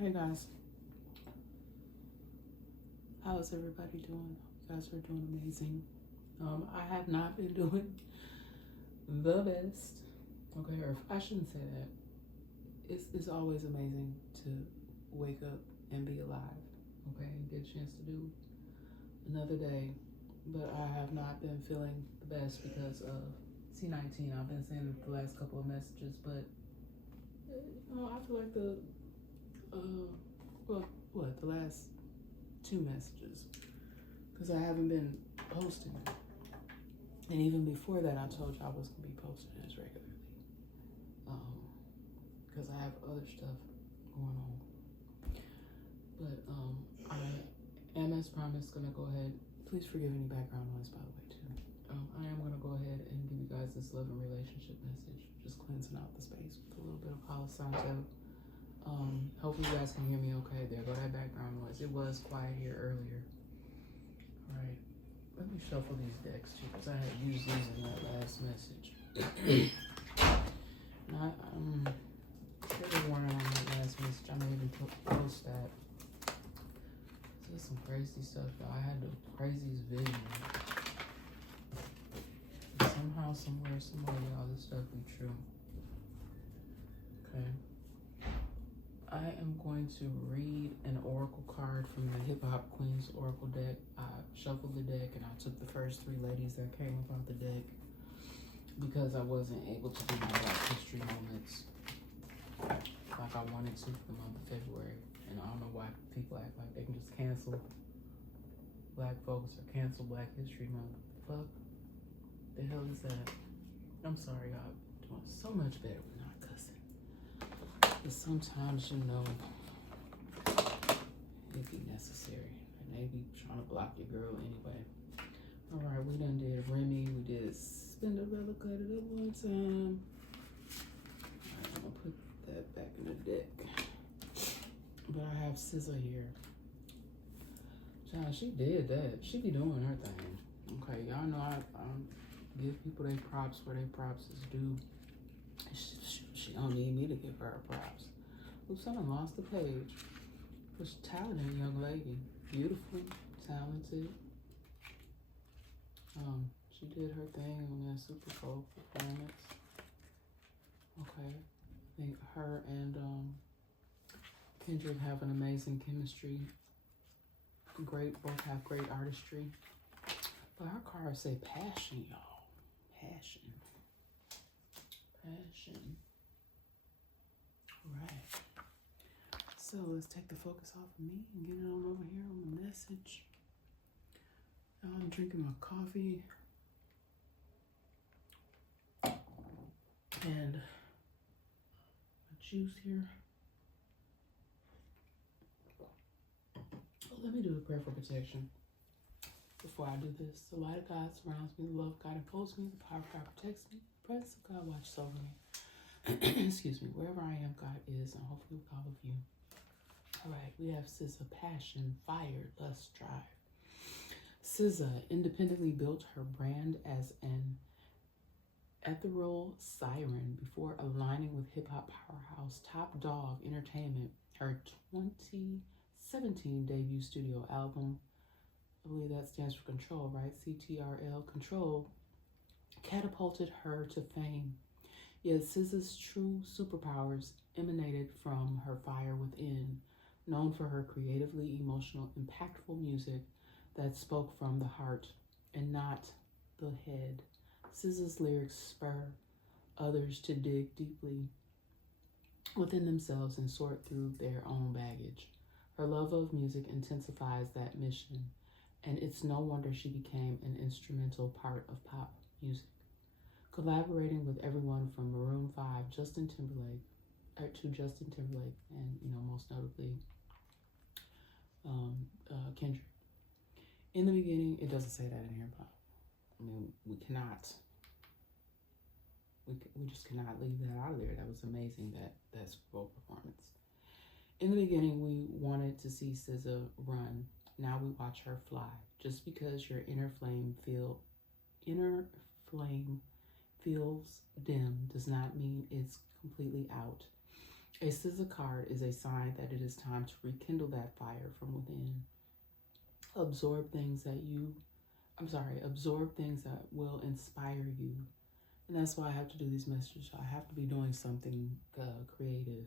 Hey guys, how is everybody doing? You guys are doing amazing. I have not been doing the best. Okay, or I shouldn't say that. It's always amazing to wake up and be alive. Okay, and get a chance to do another day. But I have not been feeling the best because of C19. I've been saying it the last couple of messages, but I feel like uh, well, the last two messages because I haven't been posting. And even before that, I told you I was going to be posting this regularly because I have other stuff going on. But I am, as promised, going to go ahead. Please forgive any background noise, by the way, too. I am going to go ahead and give you guys this love and relationship message, just cleansing out the space with a little bit of Palo Santo. Hopefully you guys can hear me okay. There go that background noise. It was quiet here earlier. All right. Let me shuffle these decks too, because I had used these in that last message. Not trigger warning on that last message. I may even post that. There's some crazy stuff, y'all. I had the craziest vision. Somehow, somewhere, somewhere, y'all, this stuff be true. Okay. I am going to read an oracle card from the Hip Hop Queens Oracle deck. I shuffled the deck and I took the first three ladies that came up out the deck because I wasn't able to do my Black History moments like I wanted to for the month of February. And I don't know why people act like they can just cancel Black folks or cancel Black History Month. Fuck, the hell is that? I'm sorry, y'all. Doing so much better with not cussing. But sometimes, you know, it be necessary. And they be trying to block your girl anyway. All right, we done did Remy. We did Cinderella, cut it up one time. All right, I'm gonna put that back in the deck. But I have SZA here. Child, she did that. She be doing her thing. Okay, y'all know I give people their props where their props is due. She don't need me to give her props. Oops, I done lost the page. This talented young lady. Beautiful, talented. She did her thing on that Super Bowl performance. Okay. I think her and Kendrick have an amazing chemistry. Both have great artistry. But her cards say passion, y'all. Passion. Right. So let's take the focus off of me and get it on over here on the message. Now I'm drinking my coffee and my juice here. Let me do a prayer for protection. Before I do this, the light of God surrounds me, the love of God enfolds me, the power of God protects me, the presence of God watches over me. Excuse me, wherever I am, God is, and hopefully with all of you. All right, we have SZA, passion, fire, lust, drive. SZA independently built her brand as an ethereal siren before aligning with hip-hop powerhouse Top Dog Entertainment. Her 2017 debut studio album, I believe that stands for Control, right? CTRL, Control, catapulted her to fame. Yet SZA's true superpowers emanated from her fire within, known for her creatively emotional, impactful music that spoke from the heart and not the head. SZA's lyrics spur others to dig deeply within themselves and sort through their own baggage. Her love of music intensifies that mission, and it's no wonder she became an instrumental part of pop music, collaborating with everyone from Maroon 5, Justin Timberlake, and most notably Kendrick. In the beginning, it doesn't say that in here, but I mean, we just cannot leave that out of there. That was amazing, that Super Bowl performance. In the beginning, we wanted to see SZA run. Now we watch her fly. Just because your inner flame feels dim does not mean it's completely out. A scissor card is a sign that it is time to rekindle that fire from within. Absorb things that will inspire you. And that's why I have to do these messages. I have to be doing something creative,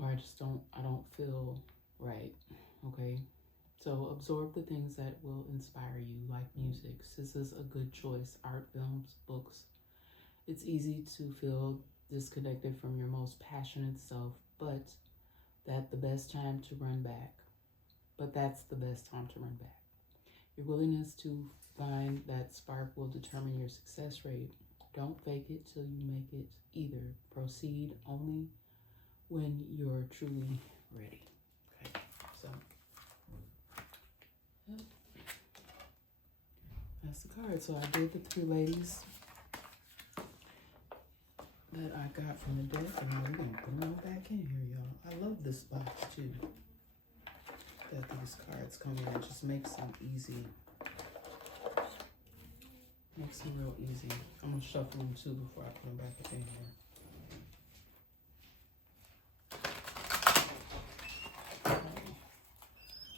or I don't feel right. Okay. So absorb the things that will inspire you, like music. This is a good choice. Art, films, books. It's easy to feel disconnected from your most passionate self, but that's the best time to run back. Your willingness to find that spark will determine your success rate. Don't fake it till you make it either. Proceed only when you're truly ready. Okay, so that's the card. So I did the 3 ladies that I got from the deck, and now we're gonna put them all back in here, y'all. I love this box too, that these cards come in. It just makes them easy. Makes them real easy. I'm gonna shuffle them too before I put them back up in here.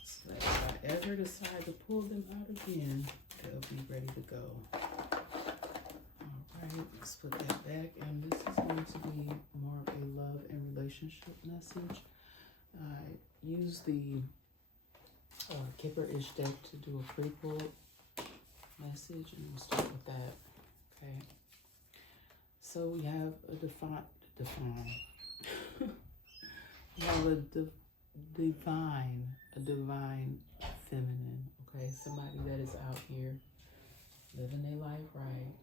So that if I ever decide to pull them out again, they'll be ready to go. Alright, let's put that back. And this is going to be more of a love and relationship message. I use the Kipper-ish deck to do a pre-pull message, and we'll start with that. Okay. So we have a we have a divine feminine. Okay, somebody that is out here living their life right.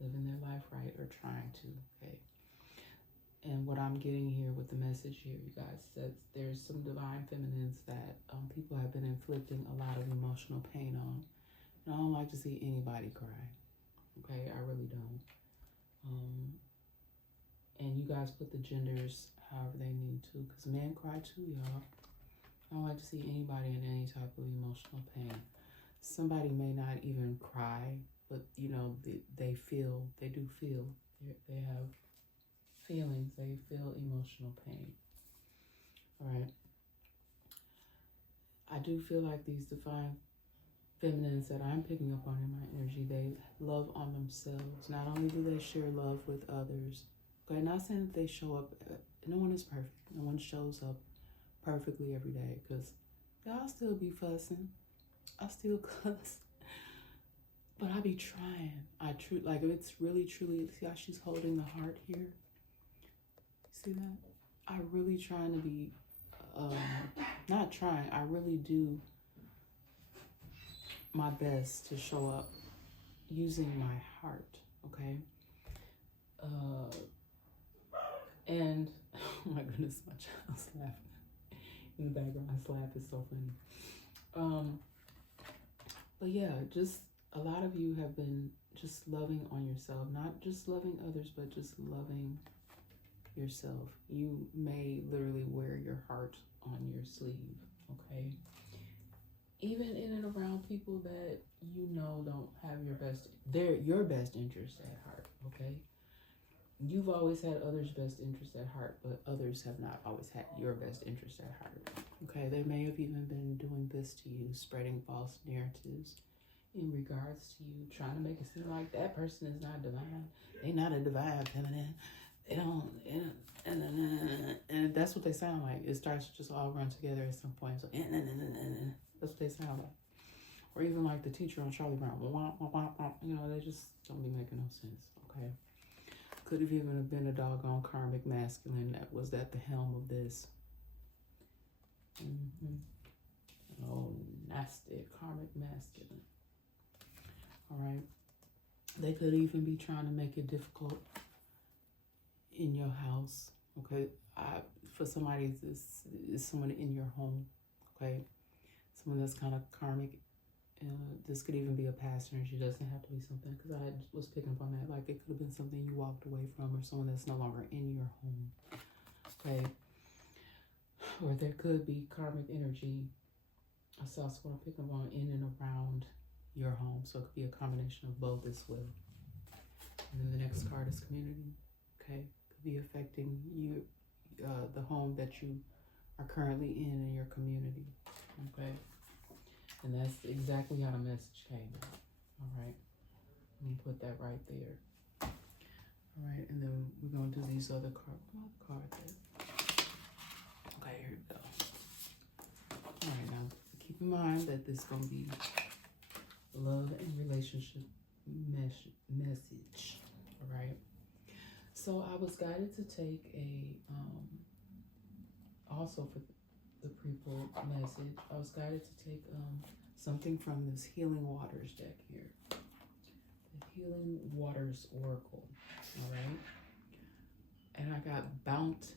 Living their life right, or trying to. Okay. And what I'm getting here with the message here, you guys, that there's some divine feminines that people have been inflicting a lot of emotional pain on. And I don't like to see anybody cry. Okay, I really don't. And you guys put the genders however they need to, because men cry too, y'all. I don't like to see anybody in any type of emotional pain. Somebody may not even cry, but they do feel. They have feelings, they feel emotional pain. All right. I do feel like these divine feminines that I'm picking up on in my energy, they love on themselves. Not only do they share love with others, okay, not saying that they show up, no one is perfect. No one shows up perfectly every day, because y'all still be fussing. I still cuss. But I be trying. Like, if it's really, truly, see how she's holding the heart here? See that? I really trying to be, not trying, I really do my best to show up using my heart, okay? And, oh my goodness, my child's laughing in the background. His laugh is so funny. But yeah, just a lot of you have been just loving on yourself, not just loving others, but just loving yourself. You may literally wear your heart on your sleeve, okay? Even in and around people that don't have your best interest at heart, okay? You've always had others' best interest at heart, but others have not always had your best interest at heart, okay? They may have even been doing this to you, spreading false narratives in regards to you, trying to make it seem like that person is not divine. They're not a divine feminine. They don't, and that's what they sound like. It starts to just all run together at some point. So, that's what they sound like. Or even like the teacher on Charlie Brown. They just don't be making no sense, okay? Could have even have been a doggone karmic masculine that was at the helm of this. Oh, nasty karmic masculine. All right. They could even be trying to make it difficult in your house. Okay. For somebody, this is someone in your home. Okay. Someone that's kind of karmic. This could even be a past energy. Doesn't have to be something, because I was picking up on that. Like, it could have been something you walked away from, or someone that's no longer in your home. Okay. Or there could be karmic energy. That's also what I'm picking up on, in and around your home. So it could be a combination of both as well. And then the next card is community. Okay, could be affecting you, the home that you are currently in your community. Okay, and that's exactly how the message came out. All right, let me put that right there. All right, and then we're gonna do these other cards. Okay, here we go. All right, now keep in mind that this is gonna be love and relationship message. All right. So I was guided to take also for the pre-pull message, I was guided to take something from this Healing Waters deck here. The Healing Waters Oracle. All right. And I got Bountus.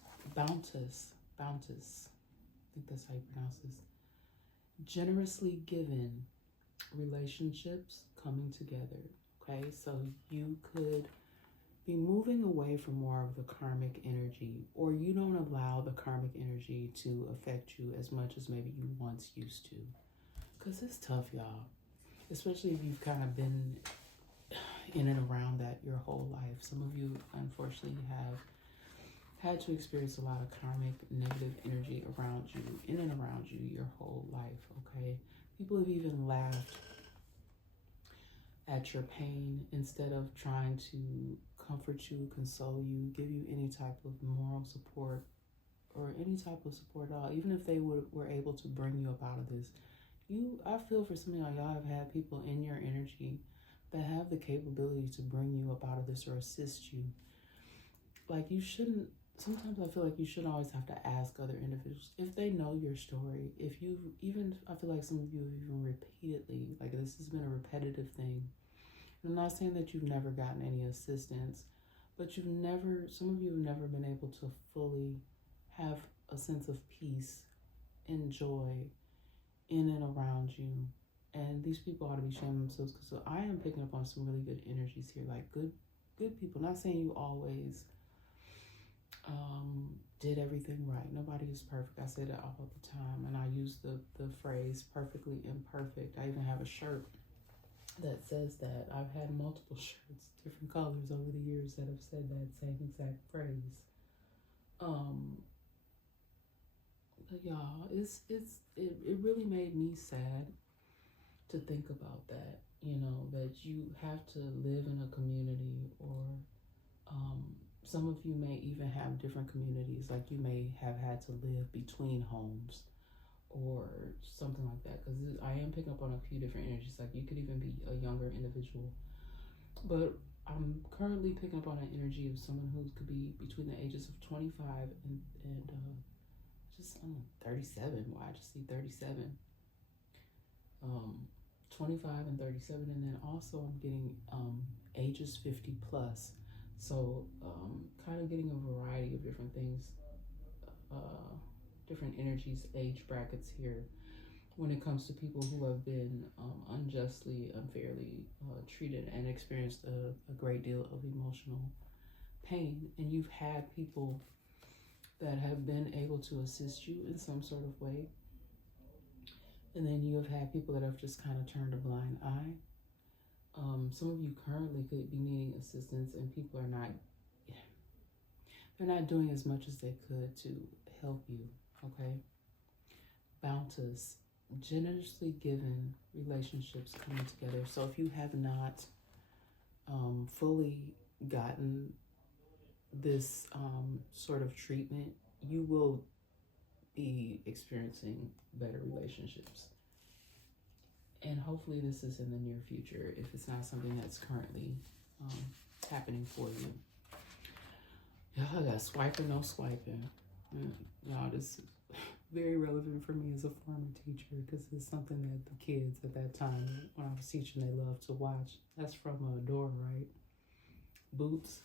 I think that's how you pronounce this. Generously given, relationships coming together. Okay, so you could be moving away from more of the karmic energy, or you don't allow the karmic energy to affect you as much as maybe you once used to. Because it's tough, y'all. Especially if you've kind of been in and around that your whole life. Some of you, unfortunately, have had to experience a lot of karmic negative energy around you, in and around you, your whole life, okay? People have even laughed at your pain instead of trying to comfort you, console you, give you any type of moral support or any type of support at all. Even if they were able to bring you up out of this, I feel for some of y'all have had people in your energy that have the capability to bring you up out of this or assist you. Like, you shouldn't, sometimes I feel like you shouldn't always have to ask other individuals if they know your story. If you even, I feel like some of you have even repeatedly, like this has been a repetitive thing. I'm not saying that you've never gotten any assistance, but some of you have never been able to fully have a sense of peace and joy in and around you. And these people ought to be shaming themselves, because so I am picking up on some really good energies here, like good people. Not saying you always did everything right. Nobody is perfect. I say that all the time, and I use the phrase perfectly imperfect. I even have a shirt that says that. I've had multiple shirts, different colors over the years, that have said that same exact phrase. But y'all, it really made me sad to think about that. You know, that you have to live in a community, or some of you may even have different communities, like you may have had to live between homes or something like that, because I am picking up on a few different energies. Like, you could even be a younger individual, but I'm currently picking up on an energy of someone who could be between the ages of 25 and just, I don't know, 37. Well, I just see 37. 25 and 37, and then also I'm getting ages 50 plus. So kind of getting a variety of different things, different energies, age brackets here, when it comes to people who have been unjustly, unfairly treated and experienced a great deal of emotional pain. And you've had people that have been able to assist you in some sort of way. And then you have had people that have just kind of turned a blind eye. Some of you currently could be needing assistance, and people are they're not doing as much as they could to help you, okay? Bountus, generously given, relationships coming together. So if you have not fully gotten this sort of treatment, you will be experiencing better relationships. And hopefully this is in the near future, if it's not something that's currently happening for you. Y'all got swiper, no swiping. Y'all, this is very relevant for me as a former teacher, because it's something that the kids at that time, when I was teaching, they loved to watch. That's from Dora, right? Boots.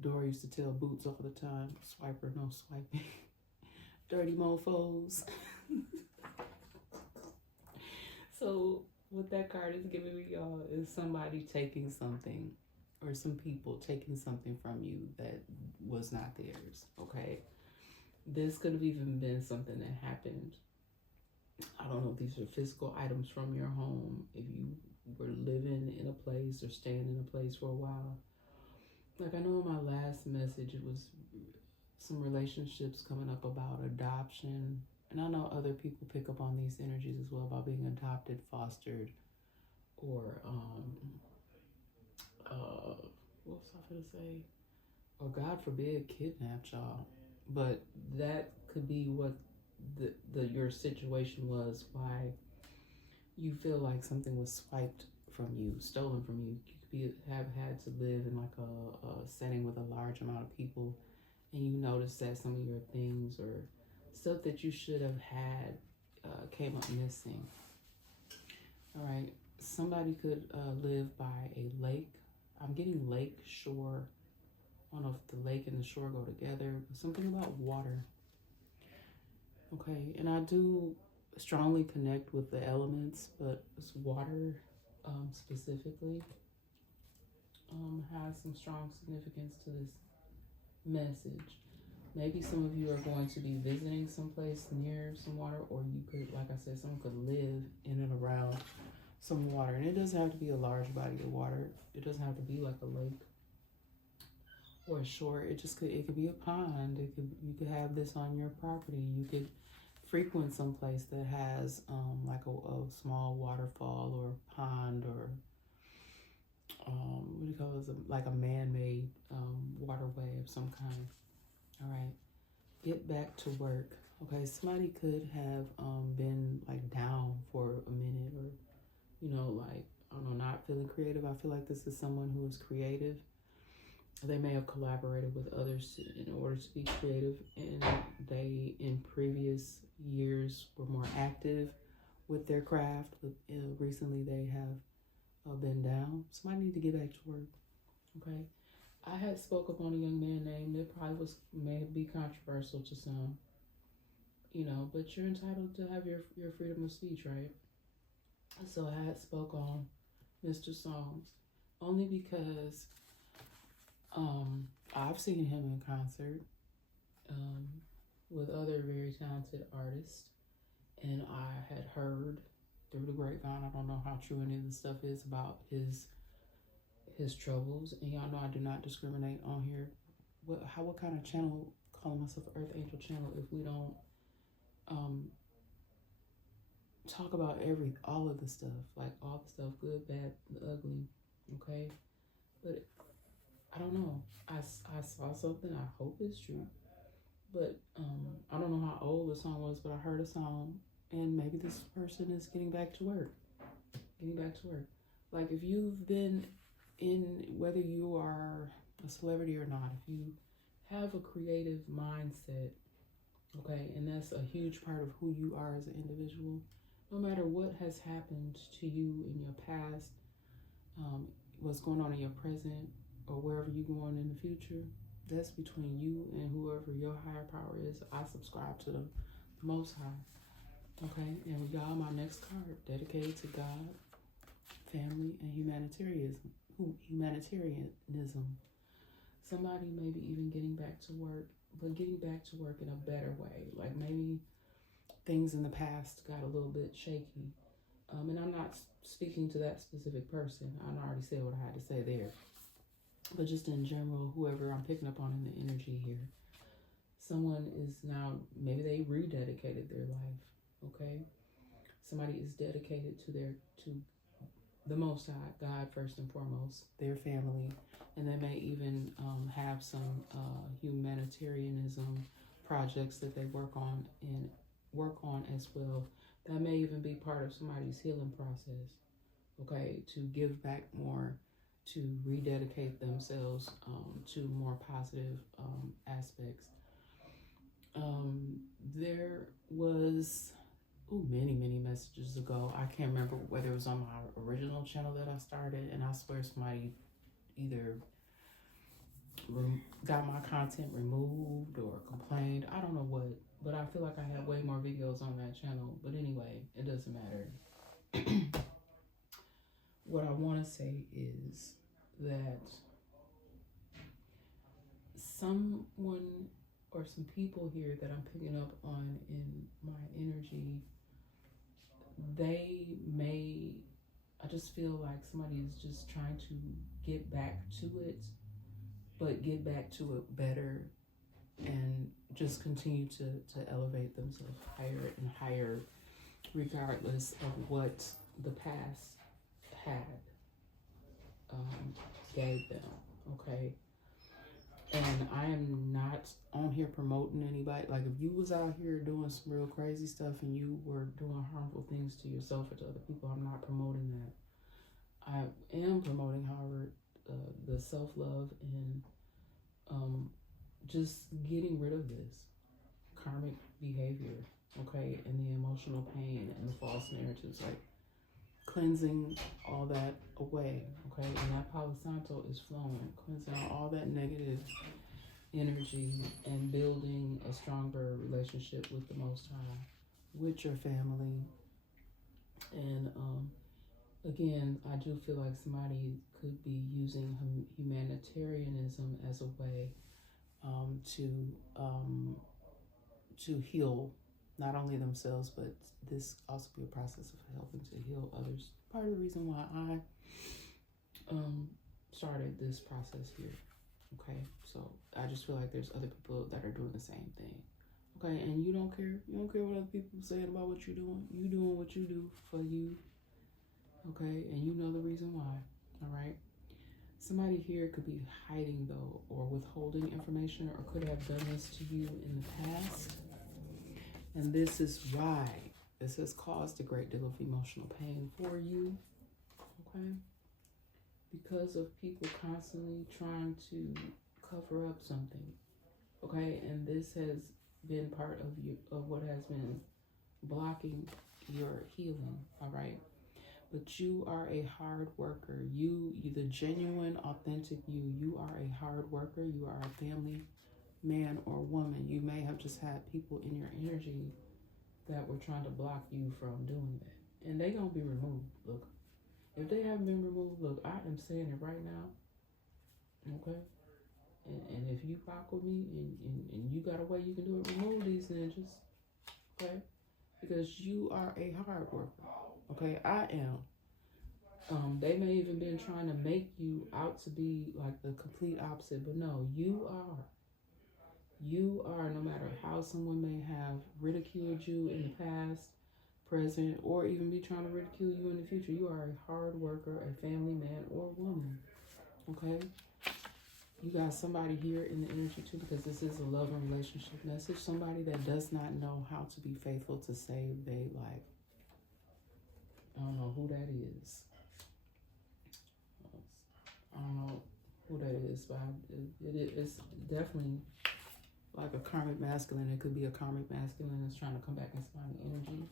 Dora used to tell Boots all the time, swiper, no swiping. Dirty mofos. So what that card is giving me, y'all, is somebody taking something, or some people taking something from you that was not theirs, okay? This could have even been something that happened. I don't know if these are physical items from your home, if you were living in a place or staying in a place for a while, Like I know in my last message, it was some relationships coming up about adoption. And I know other people pick up on these energies as well about being adopted, fostered, or what was I gonna say? Or God forbid, kidnapped y'all. But that could be what the your situation was. Why you feel like something was swiped from you, stolen from you. You could have had to live in like a setting with a large amount of people, and you notice that some of your things or stuff that you should have had came up missing. All right, somebody could live by a lake. I'm getting lake, shore. I don't know if the lake and the shore go together, but something about water. Okay, and I do strongly connect with the elements, but it's water specifically has some strong significance to this message. Maybe some of you are going to be visiting someplace near some water, or you could, like I said, someone could live in and around some water. And it doesn't have to be a large body of water. It doesn't have to be like a lake or a shore. It could be a pond. You could have this on your property. You could frequent someplace that has like a small waterfall or pond or what do you call it? Like a man-made waterway of some kind. All right, get back to work. Okay, somebody could have been like down for a minute, or like I don't know, not feeling creative. I feel like this is someone who is creative. They may have collaborated with others in order to be creative, and they in previous years were more active with their craft. But recently, they have been down. Somebody need to get back to work. Okay, I had spoke up on a young man named that probably may be controversial to some, but you're entitled to have your freedom of speech, right? So I had spoke on Mr. Songs only because I've seen him in concert um, with other very talented artists, and I had heard through the grapevine. I don't know how true any of the stuff is about his troubles, and y'all know I do not discriminate on here. What kind of channel, calling myself Earth Angel channel, if we don't talk about all of the stuff, like all the stuff, good, bad, the ugly, okay? But I don't know. I saw something. I hope it's true. But I don't know how old the song was, but I heard a song, and maybe this person is getting back to work. Getting back to work. Like if you've been in, whether you are a celebrity or not, if you have a creative mindset, okay, and that's a huge part of who you are as an individual, no matter what has happened to you in your past, what's going on in your present, or wherever you're going in the future, that's between you and whoever your higher power is. I subscribe to the Most High. Okay, and we got my next card dedicated to God, family, and humanitarianism. Somebody maybe even getting back to work, but getting back to work in a better way. Like maybe things in the past got a little bit shaky. And I'm not speaking to that specific person. I already said what I had to say there. But just in general, whoever I'm picking up on in the energy here, someone is now, maybe they rededicated their life, okay? Somebody is dedicated to the Most High, God first and foremost, their family, and they may even have some humanitarianism projects that they work on as well. That may even be part of somebody's healing process, okay, to give back more, to rededicate themselves to more positive aspects. There was many messages ago. I can't remember whether it was on my original channel that I started, and I swear somebody either got my content removed or complained. I don't know what, but I feel like I had way more videos on that channel. But anyway, it doesn't matter. What I want to say is that someone or some people here that I'm picking up on in my energy, I just feel like somebody is just trying to get back to it, but get back to it better and just continue to elevate themselves higher and higher, regardless of what the past had gave them. Okay. And I am not on here promoting anybody. Like, if you was out here doing some real crazy stuff and you were doing harmful things to yourself or to other people, I'm not promoting that. I am promoting, however, the self-love and just getting rid of this karmic behavior, okay, and the emotional pain and the false narratives, like cleansing all that away, okay, and that Palo Santo is flowing, cleansing out all that negative energy and building a stronger relationship with the Most High, with your family. And again, I do feel like somebody could be using humanitarianism as a way to heal not only themselves, but this also be a process of helping to heal others. Part of the reason why I started this process here. Okay, so I just feel like there's other people that are doing the same thing. Okay, and you don't care. You don't care what other people are saying about what you're doing. You doing what you do for you. Okay, and you know the reason why. All right. Somebody here could be hiding, though, or withholding information, or could have done this to you in the past. And this is why this has caused a great deal of emotional pain for you. Okay? Because of people constantly trying to cover up something. Okay? And this has been part of you, of what has been blocking your healing. All right? But you are a hard worker. You the genuine, authentic you are a hard worker. You are a family man or woman. You may have just had people in your energy that were trying to block you from doing that. And they gonna be removed. Look, if they haven't been removed, look, I am saying it right now. Okay? And if you rock with me and you got a way you can do it, remove these ninjas. Okay? Because you are a hard worker. Okay, I am. They may even been trying to make you out to be like the complete opposite, but no, you are. You are, no matter how someone may have ridiculed you in the past, present, or even be trying to ridicule you in the future, you are a hard worker, a family man or woman. Okay? You got somebody here in the energy too, because this is a love and relationship message. Somebody that does not know how to be faithful to save their life. I don't know who that is. I don't know who that is, but it's definitely like a karmic masculine. It could be a karmic masculine that's trying to come back in somebody's energy.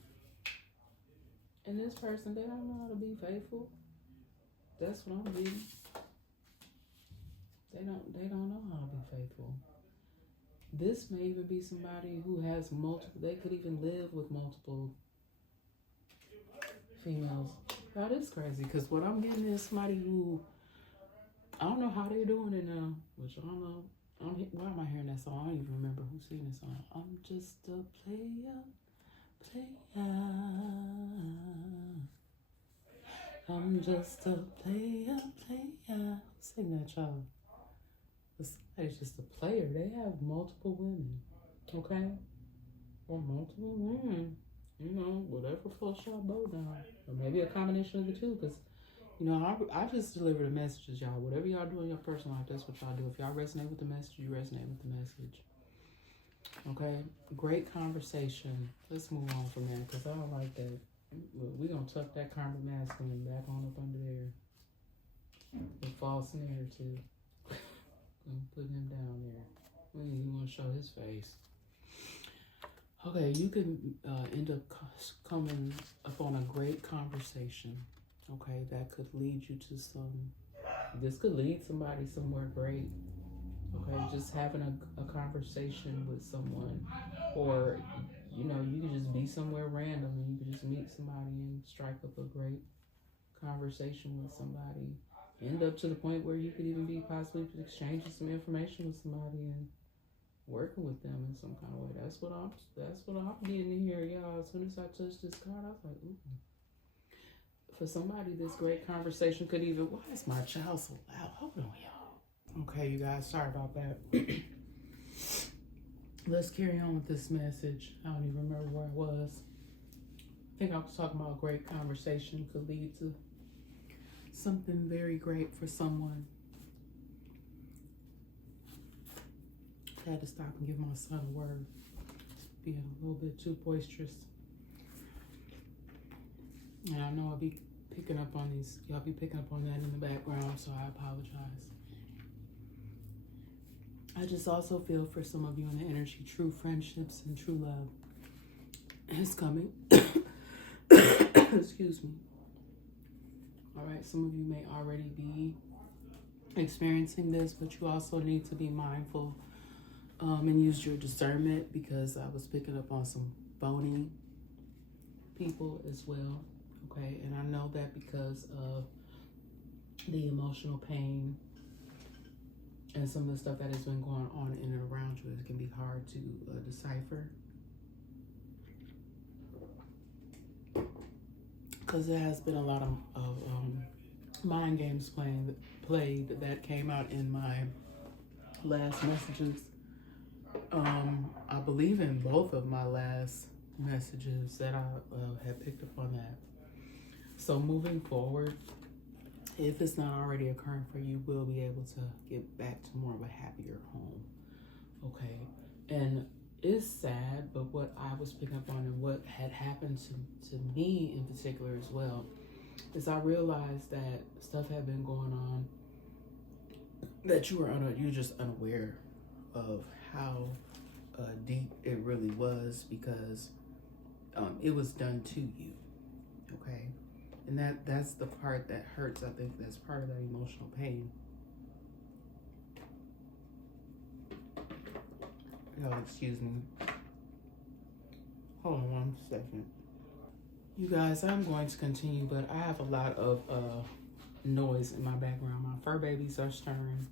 And this person, they don't know how to be faithful. That's what I'm reading. They don't know how to be faithful. This may even be somebody who has multiple. They could even live with multiple females. Now this is crazy, because what I'm getting is somebody who, I don't know how they're doing it now, which I don't know. Why am I hearing that song? I don't even remember who's singing this song. I'm just a player. I'm just a player. Sing that, y'all. Somebody's just a player. They have multiple women, okay? Or multiple men. You know, whatever floats your boat down. Or maybe a combination of the two, because you know, I just deliver the messages, y'all. Whatever y'all do in your personal life, that's what y'all do. If y'all resonate with the message, you resonate with the message. Okay? Great conversation. Let's move on from there, because I don't like that. We're going to tuck that karmic masculine back on up under there. The false narrative. Going to put him down there. You want to show his face. Okay, you can end up coming upon a great conversation. Okay, that could lead you to this could lead somebody somewhere great. Okay, just having a conversation with someone, or, you know, you could just be somewhere random and you could just meet somebody and strike up a great conversation with somebody. End up to the point where you could even be possibly exchanging some information with somebody and working with them in some kind of way. That's what I'm getting in here, y'all. As soon as I touched this card, I was like, ooh. For somebody, this great conversation could even, why is my child so loud? Hold on, y'all. Okay, you guys, sorry about that. Let's carry on with this message. I don't even remember where I was. I think I was talking about a great conversation could lead to something very great for someone. I had to stop and give my son a word. It's being a little bit too boisterous. And I know I'll be picking up on these, y'all be picking up on that in the background, so I apologize. I just also feel for some of you in the energy, true friendships and true love is coming. Excuse me. All right, some of you may already be experiencing this, but you also need to be mindful and use your discernment, because I was picking up on some phony people as well. Okay, and I know that because of the emotional pain and some of the stuff that has been going on in and around you, it can be hard to decipher. Because there has been a lot of mind games played that came out in my last messages. I believe in both of my last messages that I had picked up on that. So moving forward, if it's not already occurring for you, we'll be able to get back to more of a happier home. Okay. And it's sad, but what I was picking up on and what had happened to me in particular as well is I realized that stuff had been going on that you're just unaware of how deep it really was, because it was done to you. Okay. And that's the part that hurts. I think that's part of that emotional pain. Y'all excuse me. Hold on 1 second. You guys, I'm going to continue, but I have a lot of noise in my background. My fur babies are stirring.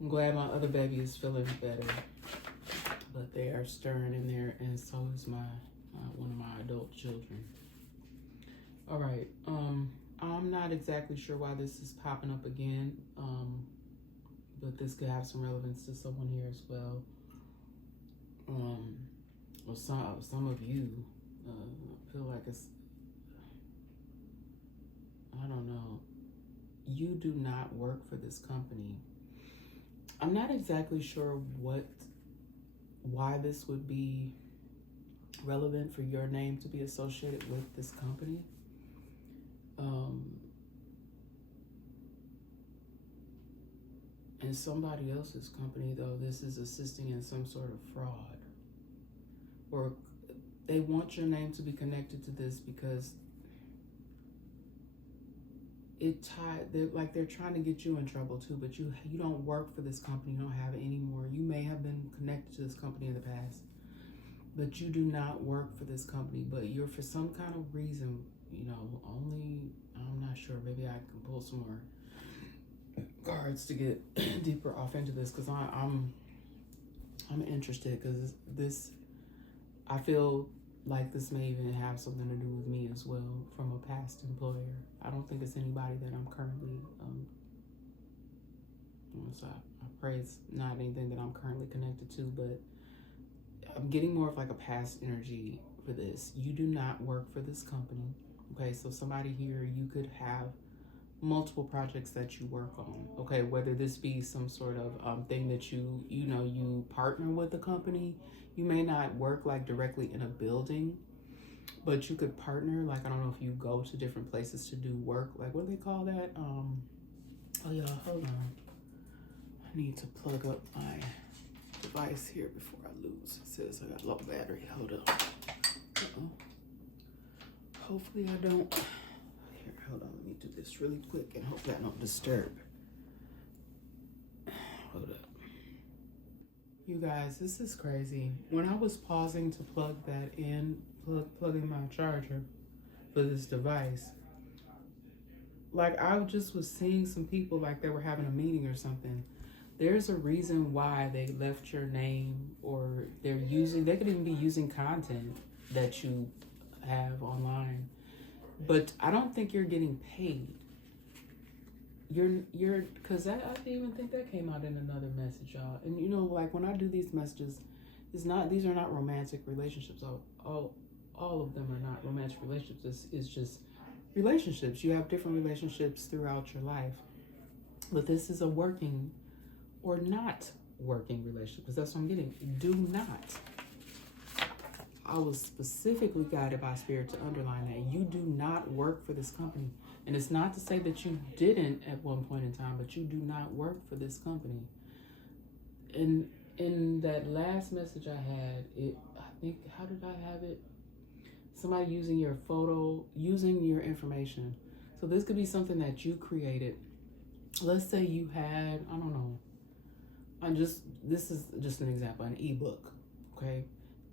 I'm glad my other baby is feeling better, but they are stirring in there, and so is my one of my adult children. All right. I'm not exactly sure why this is popping up again, but this could have some relevance to someone here as well. Or some of you feel like it's, I don't know. You do not work for this company. I'm not exactly sure why this would be relevant for your name to be associated with this company. And somebody else's company, though, this is assisting in some sort of fraud. Or they want your name to be connected to this because they're trying to get you in trouble too, but you don't work for this company, you don't have it anymore. You may have been connected to this company in the past, but you do not work for this company, but you're, for some kind of reason, I'm not sure, maybe I can pull some more cards to get deeper off into this, because I'm interested, because this, I feel like this may even have something to do with me as well, from a past employer. I don't think it's anybody that I'm currently, so I pray it's not anything that I'm currently connected to, but I'm getting more of like a past energy for this. You do not work for this company. Okay, so somebody here, you could have multiple projects that you work on. Okay, whether this be some sort of thing that you partner with the company. You may not work like directly in a building, but you could partner. Like, I don't know if you go to different places to do work. Like, what do they call that? Oh yeah, hold on. I need to plug up my device here before I lose. It says I got low battery. Hold up. Hopefully I don't. Here, hold on. Let me do this really quick and hope that don't disturb. Hold up. You guys, this is crazy. When I was pausing to plug that in, plug in my charger for this device, like I just was seeing some people like they were having a meeting or something. There's a reason why they left your name, or they could even be using content that you have online, but I don't think you're getting paid. because I didn't even think that came out in another message, y'all. And you know, like when I do these messages, these are not romantic relationships. All of them are not romantic relationships. It's just relationships. You have different relationships throughout your life, but this is a working or not working relationship, because that's what I'm getting. Do not. I was specifically guided by Spirit to underline that you do not work for this company. And it's not to say that you didn't at one point in time, but you do not work for this company. And in that last message I had, I think, how did I have it? Somebody using your photo, using your information. So this could be something that you created. Let's say you had, I don't know, this is just an example, an ebook, okay?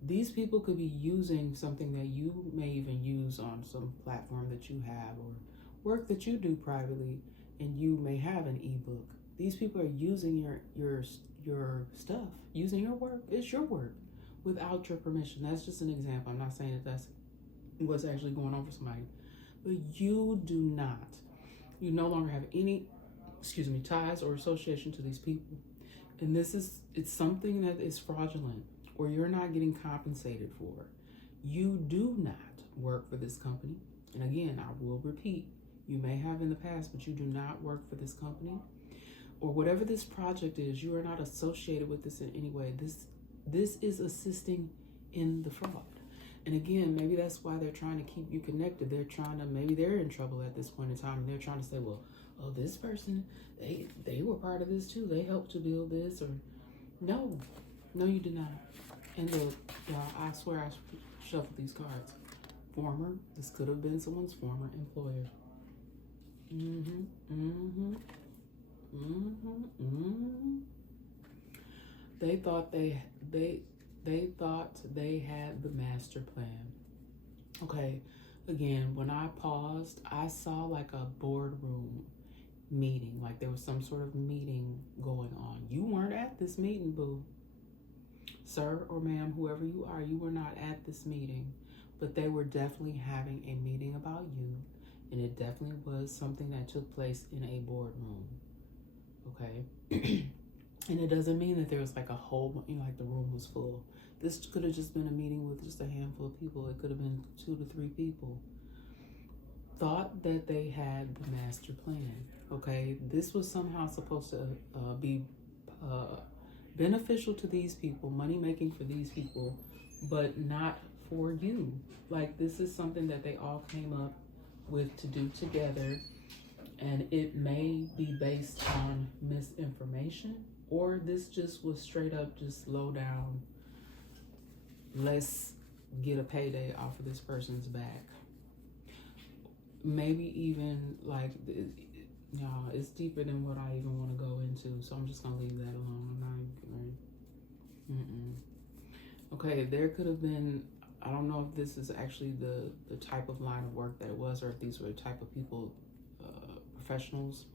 These people could be using something that you may even use on some platform that you have or work that you do privately, and you may have an ebook. These people are using your stuff, using your work. It's your work without your permission. That's just an example. I'm not saying that that's what's actually going on for somebody, but you do not. You no longer have any, ties or association to these people. And it's something that is fraudulent or you're not getting compensated for. You do not work for this company. And again, I will repeat, you may have in the past, but you do not work for this company. Or whatever this project is, you are not associated with this in any way. This is assisting in the fraud. And again, maybe that's why they're trying to keep you connected. Maybe they're in trouble at this point in time, and they're trying to say, well, oh, this person, they were part of this too. They helped to build this. Or no, you did not. And I swear I shuffled these cards. This could have been someone's former employer. They thought they thought they had the master plan. Okay, again, when I paused, I saw like a boardroom meeting, like there was some sort of meeting going on. You weren't at this meeting, boo. Sir or ma'am, whoever you are, you were not at this meeting, but they were definitely having a meeting about you, and it definitely was something that took place in a boardroom. Okay. And it doesn't mean that there was like a whole, like the room was full. This could have just been a meeting with just a handful of people. It could have been 2 to 3 people. Thought that they had the master plan. Okay, this was somehow supposed to be beneficial to these people, money making for these people, but not for you. Like this is something that they all came up with to do together, and it may be based on misinformation, or this just was straight up just low down, let's get a payday off of this person's back. Maybe even like, it's deeper than what I even want to go into, so I'm just gonna leave that alone. I'm not even Okay, there could have been, I don't know if this is actually the type of line of work that it was, or if these were the type of people, professionals.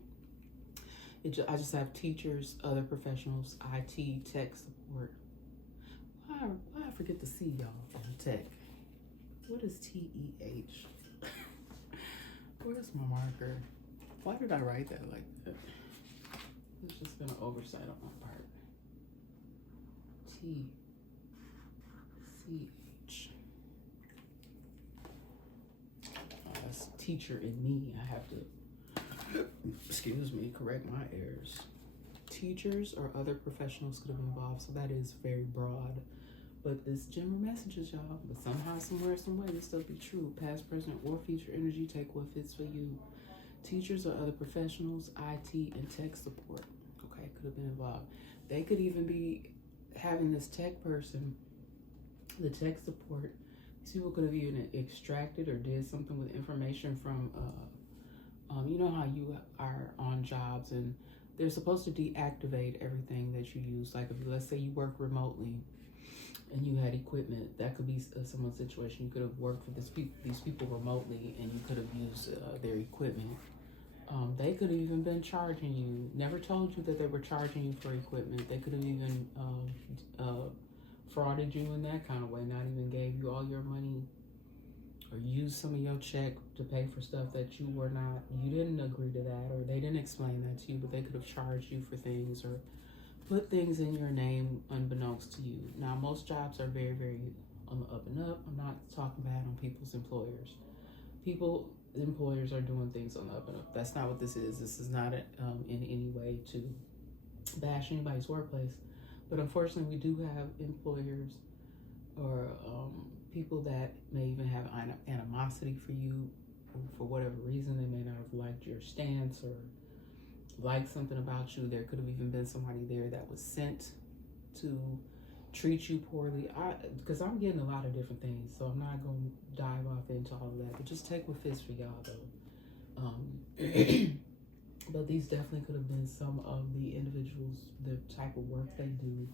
I just have teachers, other professionals, IT, tech support. Why I forget to see y'all from tech? What is TEH? Where's my marker? Why did I write that like that? It's just been an oversight on my part. TCH. That's teacher in me. I have to, correct my errors. Teachers or other professionals could have been involved, so that is very broad. But it's general messages, y'all. But somehow, somewhere, some way, this stuff be true. Past, present, or future energy, take what fits for you. Teachers or other professionals, IT, and tech support. Okay, could have been involved. They could even be having this tech person, the tech support. These people could have even extracted or did something with information from, you know how you are on jobs and they're supposed to deactivate everything that you use. Like if, let's say you work remotely and you had equipment, that could be someone's situation. You could have worked for these people remotely, and you could have used their equipment. They could have even been charging you, never told you that they were charging you for equipment. They could have even frauded you in that kind of way, not even gave you all your money or use some of your check to pay for stuff that you didn't agree to that, or they didn't explain that to you, but they could have charged you for things or put things in your name unbeknownst to you. Now, most jobs are very, very on the up and up. I'm not talking bad on people's employers. Employers are doing things on the up and up. That's not what this is. This is not in any way to bash anybody's workplace. But unfortunately, we do have employers or people that may even have animosity for you for whatever reason. They may not have liked your stance or liked something about you. There could have even been somebody there that was sent to treat you poorly. Because I'm getting a lot of different things, so I'm not going to dive off into all of that. But just take what fits for y'all, though. But these definitely could have been some of the individuals, the type of work they do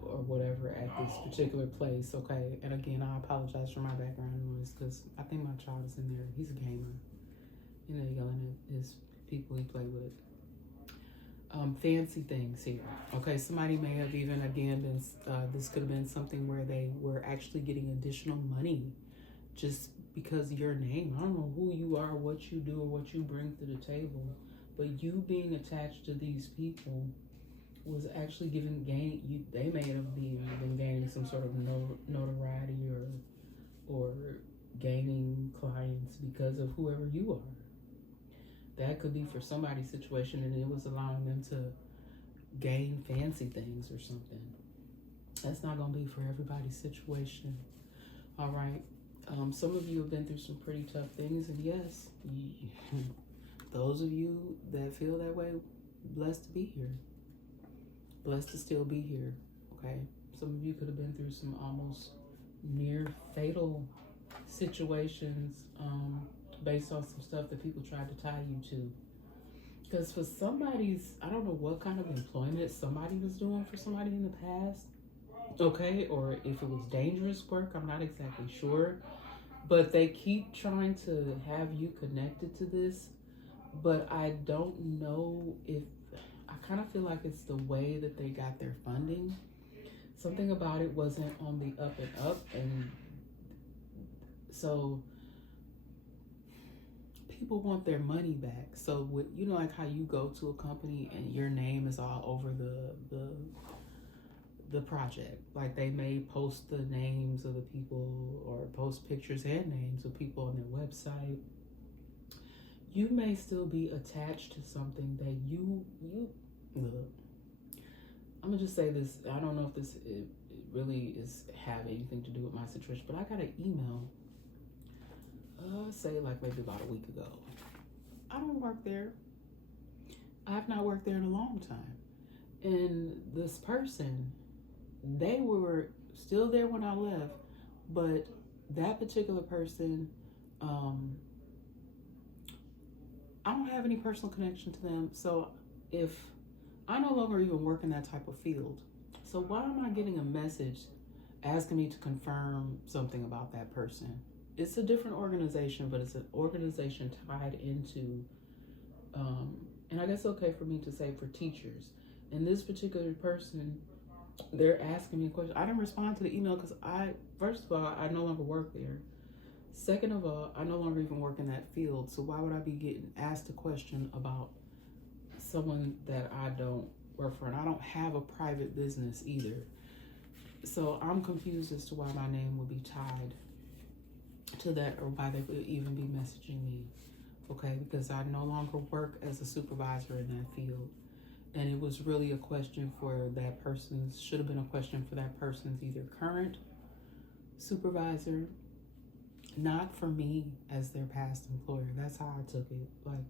or whatever at this particular place, okay? And again, I apologize for my background noise because I think my child is in there. He's a gamer. You know, yelling at his people he play with. Fancy things here. Okay, somebody may have even, again, been, this could have been something where they were actually getting additional money just because of your name. I don't know who you are, what you do, or what you bring to the table, but you being attached to these people was actually they may have been gaining some sort of notoriety or gaining clients because of whoever you are. That could be for somebody's situation, and it was allowing them to gain fancy things or something. That's not going to be for everybody's situation. All right. Some of you have been through some pretty tough things, and yes, those of you that feel that way, blessed to be here. Blessed to still be here, okay? Some of you could have been through some almost near fatal situations based on some stuff that people tried to tie you to. Because for I don't know what kind of employment somebody was doing for somebody in the past, okay? Or if it was dangerous work, I'm not exactly sure. But they keep trying to have you connected to this. But I don't know if, I kind of feel like it's the way that they got their funding. Something about it wasn't on the up and up. And so people want their money back. So with, you know, like how you go to a company and your name is all over the project. Like they may post the names of the people or post pictures and names of people on their website. You may still be attached to something that you look. I'm gonna just say this. I don't know if it really have anything to do with my situation, but I got an email. Say like maybe about a week ago. I don't work there. I have not worked there in a long time, and this person, they were still there when I left, but that particular person, I don't have any personal connection to them. So if I no longer even work in that type of field, so why am I getting a message asking me to confirm something about that person? It's a different organization, but it's an organization tied into, and I guess it's okay for me to say for teachers. And this particular person, they're asking me a question. I didn't respond to the email because first of all, I no longer work there. Second of all, I no longer even work in that field. So why would I be getting asked a question about someone that I don't work for? And I don't have a private business either. So I'm confused as to why my name would be tied to that, or why they would even be messaging me. Okay, because I no longer work as a supervisor in that field. And it was really a question for that person's, should have been a question for that person's either current supervisor, not for me as their past employer. That's how I took it. Like,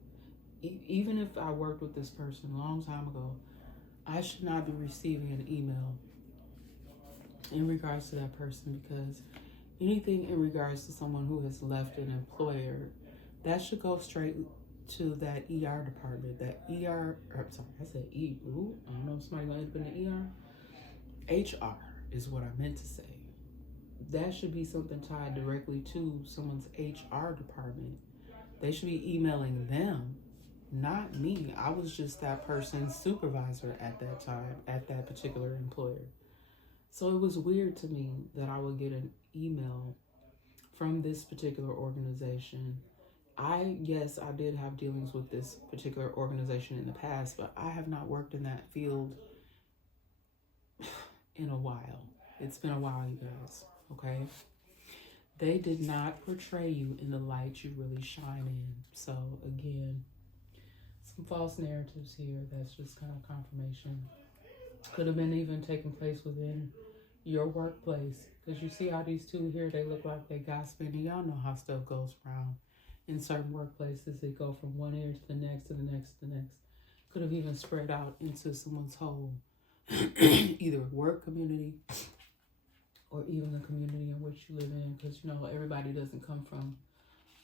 even if I worked with this person a long time ago, I should not be receiving an email in regards to that person, because anything in regards to someone who has left an employer, that should go straight to that ER department. That ER, I said I don't know if somebody gonna end up in the ER. HR is what I meant to say. That should be something tied directly to someone's HR department. They should be emailing them, not me. I was just that person's supervisor at that time, at that particular employer. So it was weird to me that I would get an email from this particular organization. Yes, I did have dealings with this particular organization in the past, but I have not worked in that field in a while. It's been a while, you guys, okay? They did not portray you in the light you really shine in. So again, some false narratives here. That's just kind of confirmation. Could have been even taking place within your workplace. Because you see how these two here, they look like they gossiping. And y'all know how stuff goes around in certain workplaces. They go from one area to the next, to the next, to the next. Could have even spread out into someone's whole either work community or even the community in which you live in. Because, you know, everybody doesn't come from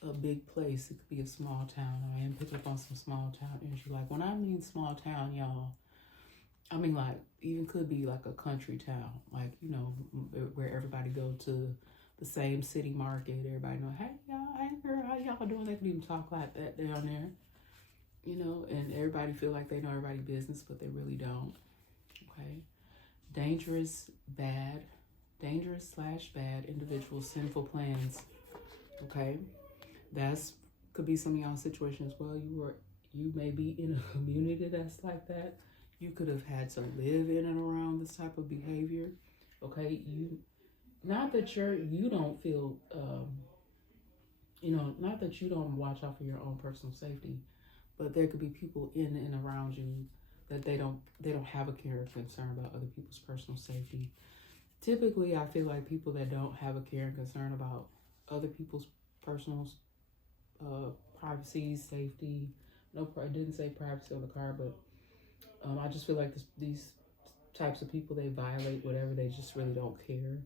a big place. It could be a small town. I am picking up on some small town energy. Like, when I mean small town, y'all, I mean, like, even could be like a country town, like, you know, where everybody go to the same city market. Everybody know, hey, y'all, hey, girl, how y'all doing? They could even talk like that down there, you know, and everybody feel like they know everybody's business, but they really don't, okay? Dangerous slash bad individuals, sinful plans, okay? That's could be some of y'all's situation as well. You may be in a community that's like that. You could have had to live in and around this type of behavior. Okay, not that you don't feel not that you don't watch out for your own personal safety, but there could be people in and around you that they don't have a care or concern about other people's personal safety. Typically, I feel like people that don't have a care and concern about other people's personal privacy, safety. No, I didn't say privacy on the card, but I just feel like these types of people, they violate whatever. They just really don't care.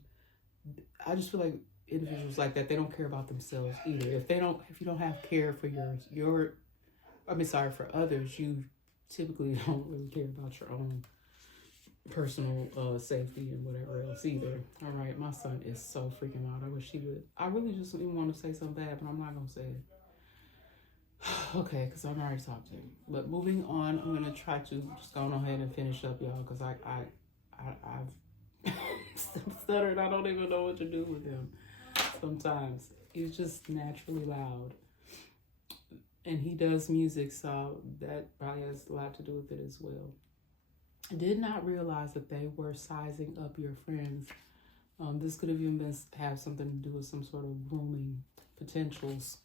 I just feel like individuals like that, they don't care about themselves either. If you don't have care for for others, you typically don't really care about your own personal safety and whatever else either. All right, my son is so freaking loud. I wish he would. I really just didn't want to say something bad, but I'm not gonna say it. Okay, because I'm already talked to him. But moving on, I'm gonna try to just go on ahead and finish up, y'all, because I've stuttered. I don't even know what to do with him. Sometimes he's just naturally loud, and he does music, so that probably has a lot to do with it as well. I did not realize that they were sizing up your friends. This could have even have something to do with some sort of grooming potentials.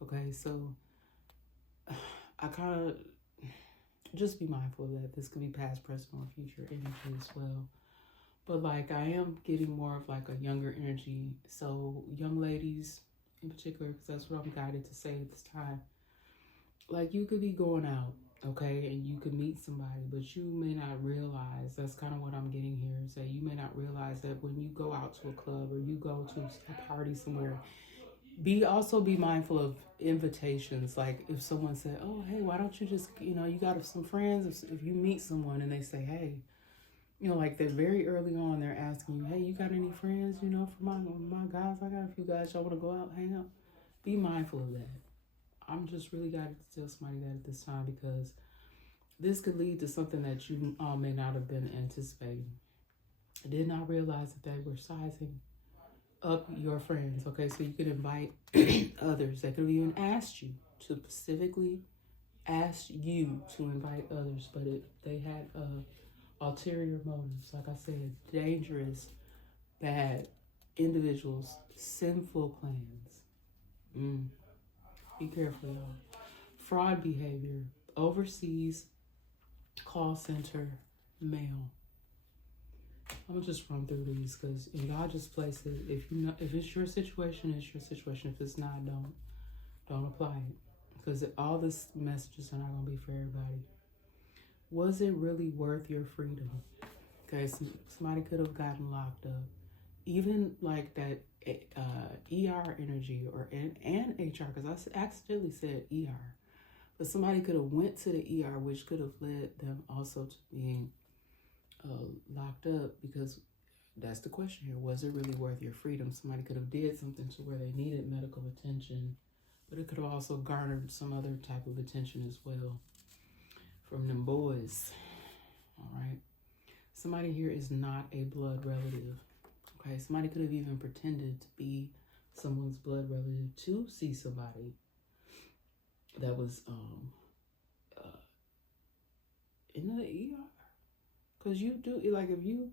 Okay, so I kind of just be mindful of that. This could be past, present, or future energy as well. But like, I am getting more of like a younger energy. So young ladies in particular, because that's what I'm guided to say at this time. Like, you could be going out, okay, and you could meet somebody, but you may not realize, that's kind of what I'm getting here, is that you may not realize that when you go out to a club or you go to a party somewhere, also be mindful of invitations. Like, if someone said, oh, hey, why don't you just, you got some friends, if you meet someone and they say, hey, like, they're very early on, they're asking you, hey, you got any friends, for my guys? I got a few guys, y'all want to go out, hang out? Be mindful of that. I'm just really got to tell somebody that at this time, because this could lead to something that you may not have been anticipating. I did not realize that they were sizing up your friends. Okay, so you could invite others. They could have even asked you to specifically ask you to invite others, but they had ulterior motives. Like I said, dangerous, bad individuals, sinful plans. Be careful, y'all. Fraud behavior, overseas, call center, mail. I'm gonna just run through these, because God just placed it. If it's your situation, it's your situation. If it's not, don't apply it, because all this messages are not gonna be for everybody. Was it really worth your freedom? Okay, somebody could have gotten locked up, even like that ER energy and HR, because I accidentally said ER, but somebody could have went to the ER, which could have led them also to being locked up, because that's the question here. Was it really worth your freedom? Somebody could have did something to where they needed medical attention, but it could have also garnered some other type of attention as well from them boys. All right. Somebody here is not a blood relative. Okay. Somebody could have even pretended to be someone's blood relative to see somebody that was in the ER. Because you do, like, if you,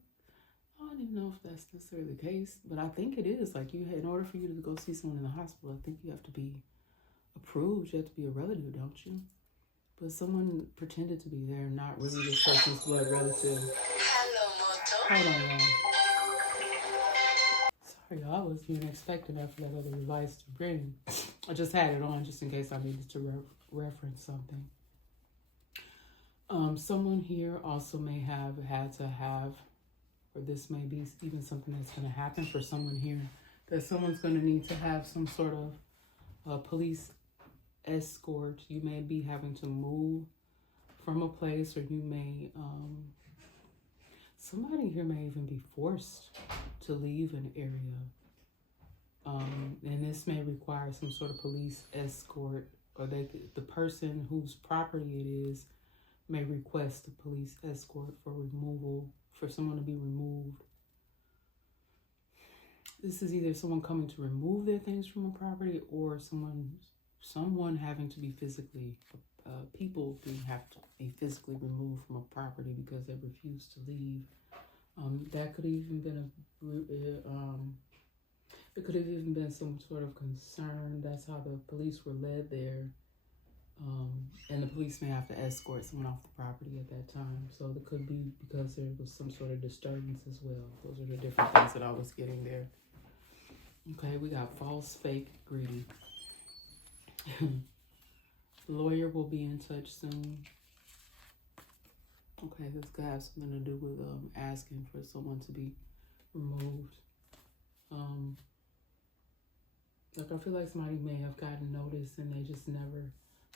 I don't even know if that's necessarily the case, but I think it is. Like, in order for you to go see someone in the hospital, I think you have to be approved. You have to be a relative, don't you? But someone pretended to be there, not really this person's blood relative. Hold on, y'all. Sorry, y'all. I wasn't even expecting that for that other device to ring. I just had it on just in case I needed to reference something. Someone here also may have had to have, or this may be even something that's going to happen for someone here, that someone's going to need to have some sort of police escort. You may be having to move from a place, or you may, somebody here may even be forced to leave an area. And this may require some sort of police escort, or the person whose property it is may request a police escort for removal, for someone to be removed. This is either someone coming to remove their things from a property, or someone having to be physically, people do have to be physically removed from a property because they refuse to leave. That could have even been it could have even been some sort of concern. That's how the police were led there. And the police may have to escort someone off the property at that time. So it could be because there was some sort of disturbance as well. Those are the different things that I was getting there. Okay, we got false, fake, greedy. Lawyer will be in touch soon. Okay, this could have something to do with asking for someone to be removed. Like, I feel like somebody may have gotten notice and they just never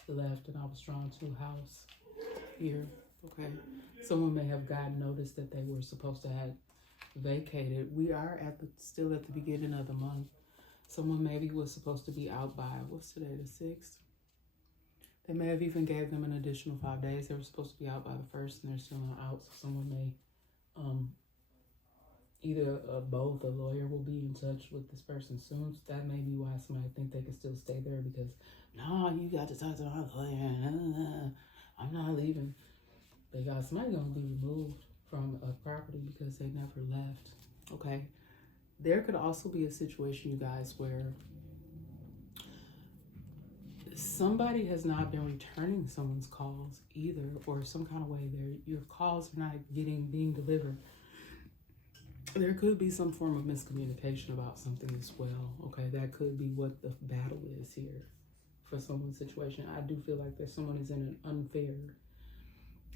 left, and I was drawn to a house here. Okay, someone may have gotten notice that they were supposed to have vacated. We are still at the beginning of the month. Someone maybe was supposed to be out by, what's today, the 6th? They may have even gave them an additional 5 days. They were supposed to be out by the 1st, and they're still not out. So someone may, either both, a lawyer will be in touch with this person soon. So that may be why somebody think they can still stay there, because, no, you got to talk to my lawyer. I'm not leaving. They got somebody going to be removed from a property because they never left. Okay. There could also be a situation, you guys, where somebody has not been returning someone's calls either, or some kind of way your calls are not being delivered. There could be some form of miscommunication about something as well. Okay, that could be what the battle is here for someone's situation. I do feel like that someone is in an unfair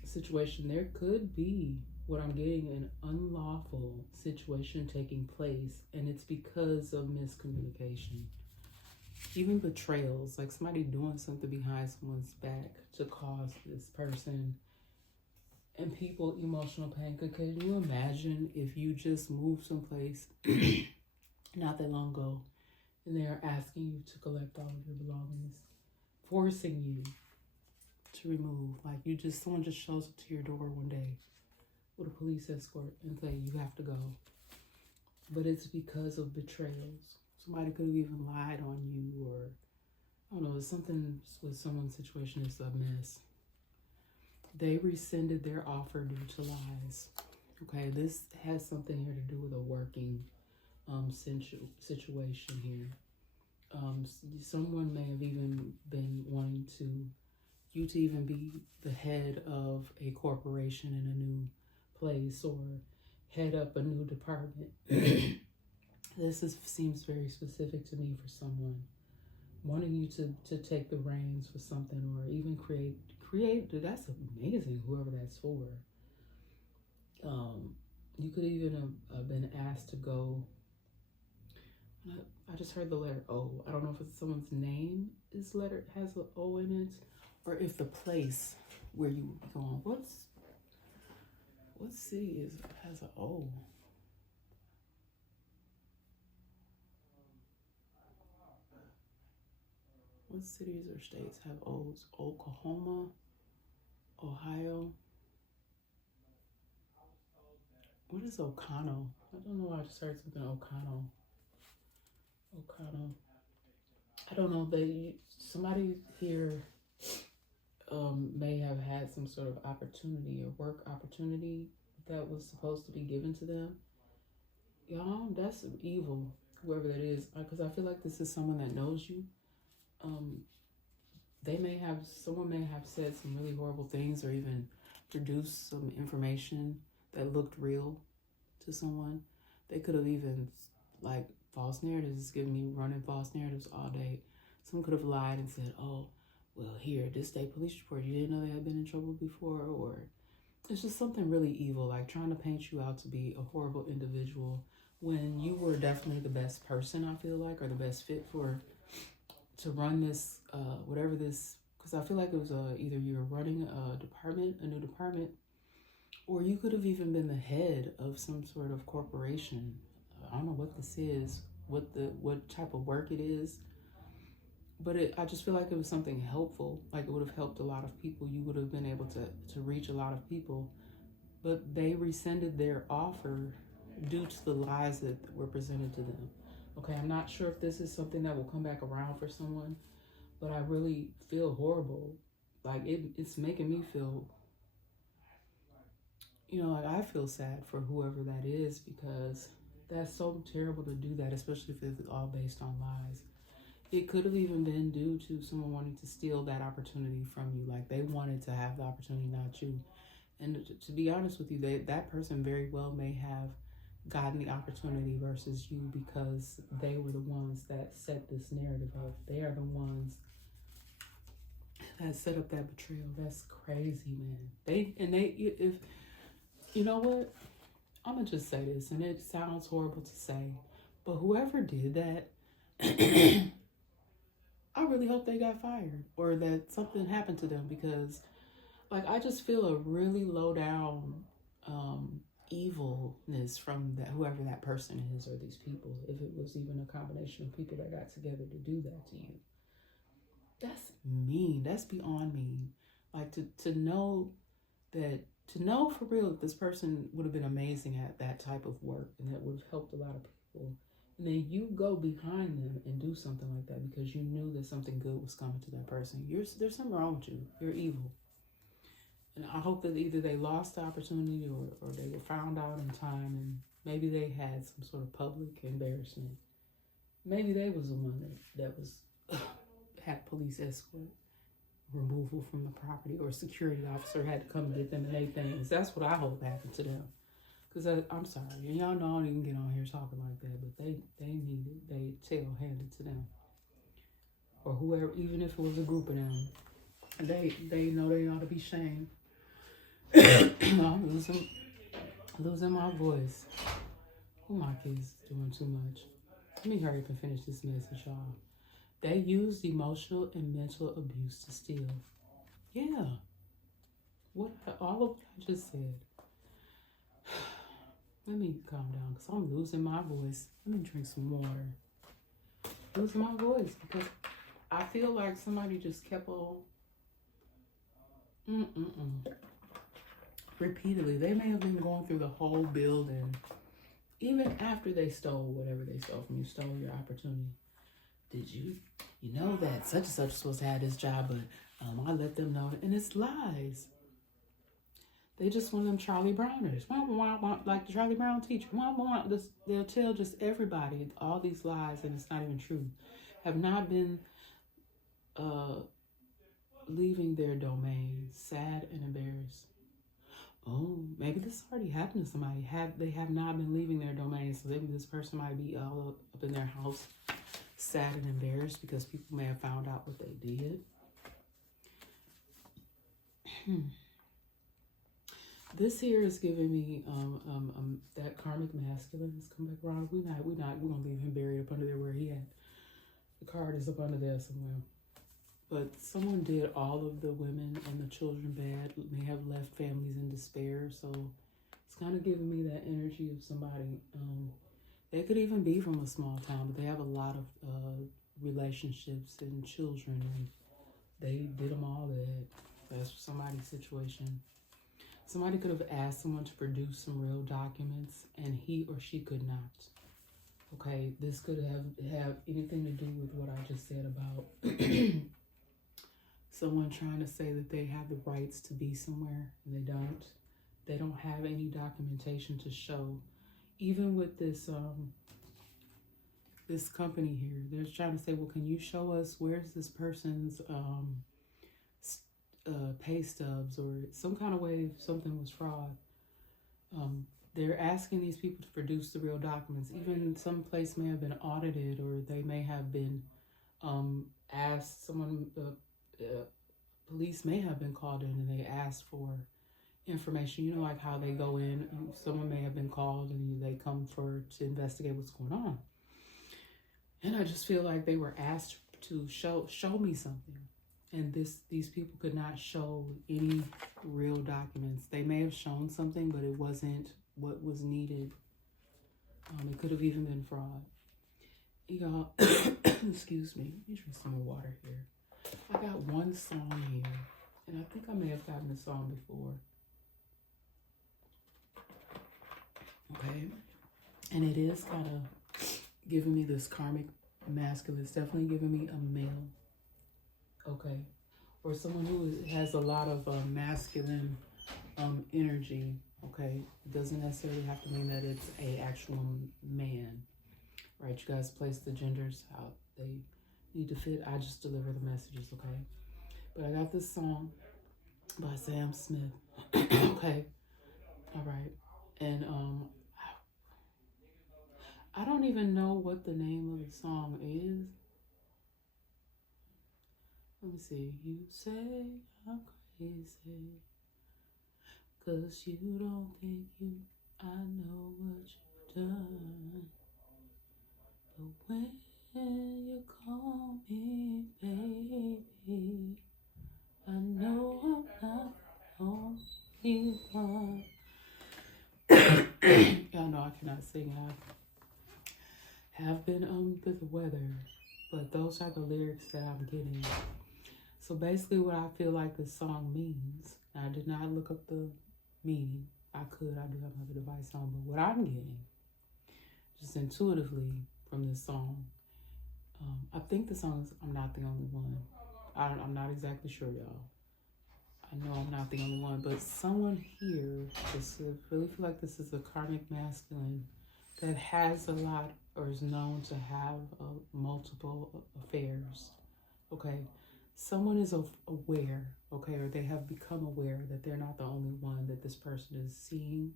situation. There could be, what I'm getting, an unlawful situation taking place, and it's because of miscommunication. Even betrayals, like somebody doing something behind someone's back to cause this person and people emotional pain. Can you imagine if you just moved someplace not that long ago and they're asking you to collect all of your belongings, forcing you to remove, like someone just shows up to your door one day with a police escort and say you have to go, but it's because of betrayals. Somebody could have even lied on you, or I don't know, something with someone's situation is a mess. They rescinded their offer due to lies. Okay, this has something here to do with a working situation here. Someone may have even been wanting you to even be the head of a corporation in a new place, or head up a new department. This seems very specific to me for someone wanting you to take the reins for something, or even create. That's amazing, whoever that's for. You could even have been asked to go. I just heard the letter O. I don't know if it's someone's name has an O in it, or if the place where you would be going. What city has an O? What cities or states have O's? Oklahoma, Ohio. What is Ocano? I don't know why I just heard something Ocano. kind of, I don't know, somebody here may have had some sort of opportunity or work opportunity that was supposed to be given to them. Y'all, that's evil, whoever that is, because I feel like this is someone that knows you. Um, someone may have said some really horrible things or even produced some information that looked real to someone. They could have even, like, false narratives, giving me running false narratives all day. Someone could have lied and said, oh, well, here, this state police report, you didn't know they had been in trouble before, or it's just something really evil, like trying to paint you out to be a horrible individual when you were definitely the best person, I feel like, or the best fit to run this, whatever this, because I feel like it was either you were running a new department, or you could have even been the head of some sort of corporation. I don't know what this is, what type of work it is, but I just feel like it was something helpful. Like it would have helped a lot of people. You would have been able to reach a lot of people, but they rescinded their offer due to the lies that were presented to them. Okay, I'm not sure if this is something that will come back around for someone, but I really feel horrible. Like it's making me feel, like I feel sad for whoever that is, because that's so terrible to do that, especially if it's all based on lies. It could have even been due to someone wanting to steal that opportunity from you. Like they wanted to have the opportunity, not you. And to be honest with you, that person very well may have gotten the opportunity versus you, because they were the ones that set this narrative up. They are the ones that set up that betrayal. That's crazy, man. If you know what, I'm gonna just say this, and it sounds horrible to say, but whoever did that, I really hope they got fired or that something happened to them, because like I just feel a really low down evilness from that, whoever that person is, or these people, if it was even a combination of people that got together to do that to you. That's mean. That's beyond mean. Like to know for real that this person would have been amazing at that type of work and that would have helped a lot of people, and then you go behind them and do something like that because you knew that something good was coming to that person. There's something wrong with you. You're evil. And I hope that either they lost the opportunity, or they were found out in time, and maybe they had some sort of public embarrassment. Maybe they was the one that was had police escort, removal from the property, or a security officer had to come and get them and they things. That's what I hope happened to them. Because I'm sorry, and y'all know I don't even get on here talking like that, but they needed they tail handed to them, or whoever, even if it was a group of them. They know they ought to be shamed. I'm losing my voice. Oh, my kids doing too much. Let me hurry up and finish this message, y'all. They used emotional and mental abuse to steal. Yeah. All of what I just said. Let me calm down, because I'm losing my voice. Let me drink some water. Losing my voice because I feel like somebody just kept on repeatedly. They may have been going through the whole building, even after they stole whatever they stole from you, stole your opportunity. Did you know that such and such was supposed to have this job, but I let them know, and it's lies. They just one of them Charlie Browners, like the Charlie Brown teacher. They'll tell just everybody all these lies, and it's not even true. Have not been leaving their domain, sad and embarrassed. Oh, maybe this already happened to somebody. They have not been leaving their domain, so maybe this person might be all up in their house, sad and embarrassed because people may have found out what they did. This here is giving me that karmic masculine has come back around. We're gonna leave him buried up under there where he at. The card is up under there somewhere. But someone did all of the women and the children bad, may have left families in despair. So it's kind of giving me that energy of somebody. They could even be from a small town, but they have a lot of relationships and children, and they did them all bad. That's somebody's situation. Somebody could have asked someone to produce some real documents, and he or she could not. Okay, this could have anything to do with what I just said about someone trying to say that they have the rights to be somewhere and they don't. They don't have any documentation to show. Even with this company here, they're trying to say, well, can you show us where's this person's pay stubs or some kind of way if something was fraud. They're asking these people to produce the real documents. Even some place may have been audited, or they may have been asked. Police may have been called in and they asked for information. You know, like how they go in. Someone may have been called and they come to investigate what's going on. And I just feel like they were asked to show me something. And these people could not show any real documents. They may have shown something, but it wasn't what was needed. It could have even been fraud. Y'all, excuse me. Let me drink some more water here. I got one song here, and I think I may have gotten this song before. Okay, and it is kind of giving me this karmic masculine. It's definitely giving me a male. Okay, or someone who has a lot of masculine energy. Okay, it doesn't necessarily have to mean that it's a actual man, right? You guys place the genders how they need to fit. I just deliver the messages, okay? But I got this song by Sam Smith. Okay, all right, and I don't even know what the name of the song is. Let me see. You say I'm crazy 'cause you don't think I know what you've done. But when you call me baby, I know I'm not the only one. Y'all know I cannot sing. I have been under the weather, but those are the lyrics that I'm getting. So basically what I feel like this song means, I did not look up the meaning. I do have another device on, but what I'm getting, just intuitively from this song, I think the song is I'm Not the Only One. I'm not exactly sure, y'all. I know I'm not the only one, but someone here, just really feel like this is a karmic masculine that has a lot or is known to have multiple affairs, okay? Someone is aware, okay, or they have become aware that they're not the only one that this person is seeing.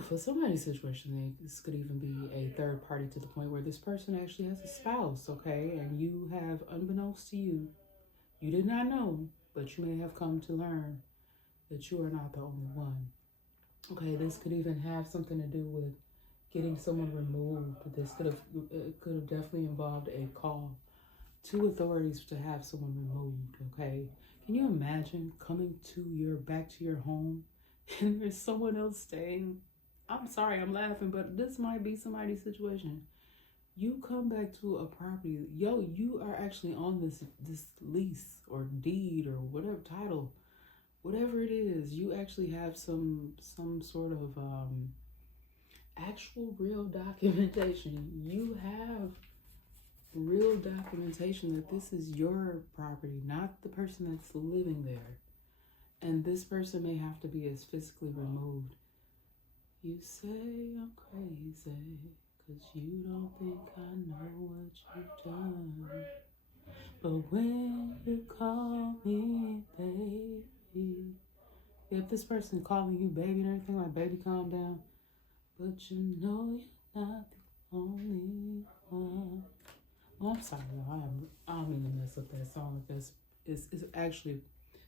For somebody's situation, this could even be a third party to the point where this person actually has a spouse, okay, and you have, unbeknownst to you, you did not know, but you may have come to learn that you are not the only one. Okay, this could even have something to do with getting someone removed. This could have definitely involved a call to authorities to have someone removed. Okay, can you imagine coming back to your home and there's someone else staying? I'm sorry, I'm laughing, but this might be somebody's situation. You come back to a property, you are actually on this lease or deed or whatever title, whatever it is. You actually have some sort of actual real documentation. You have real documentation that this is your property, not the person that's living there. And this person may have to be as physically removed. You say I'm crazy 'cause you don't think I know what you've done. But when you call me baby, if this person calling you baby and everything, like baby calm down, but you know you're not the only one. Well, I'm sorry, y'all. I don't mean to mess up that song. It's actually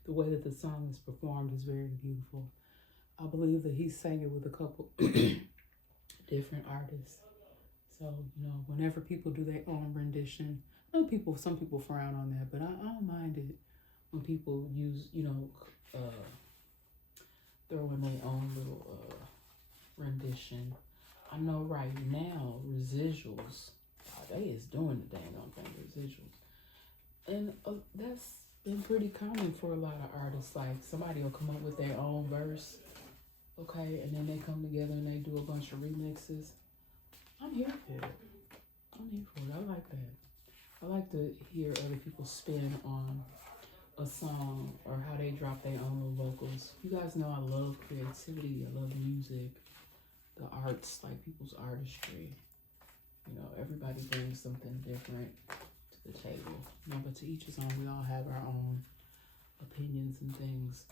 the way that the song is performed is very beautiful. I believe that he sang it with a couple different artists. So, whenever people do their own rendition, I know some people frown on that, but I don't mind it when people use, throw in their own little rendition. I know right now, residuals, they is doing the dang on thing, residuals. And that's been pretty common for a lot of artists. Like, somebody will come up with their own verse, okay, and then they come together and they do a bunch of remixes. I'm here for it. I'm here for it. I like that. I like to hear other people spin on a song or how they drop their own little vocals. You guys know I love creativity. I love music, the arts, like people's artistry. You know, everybody brings something different to the table. You know, but to each his own. We all have our own opinions and things.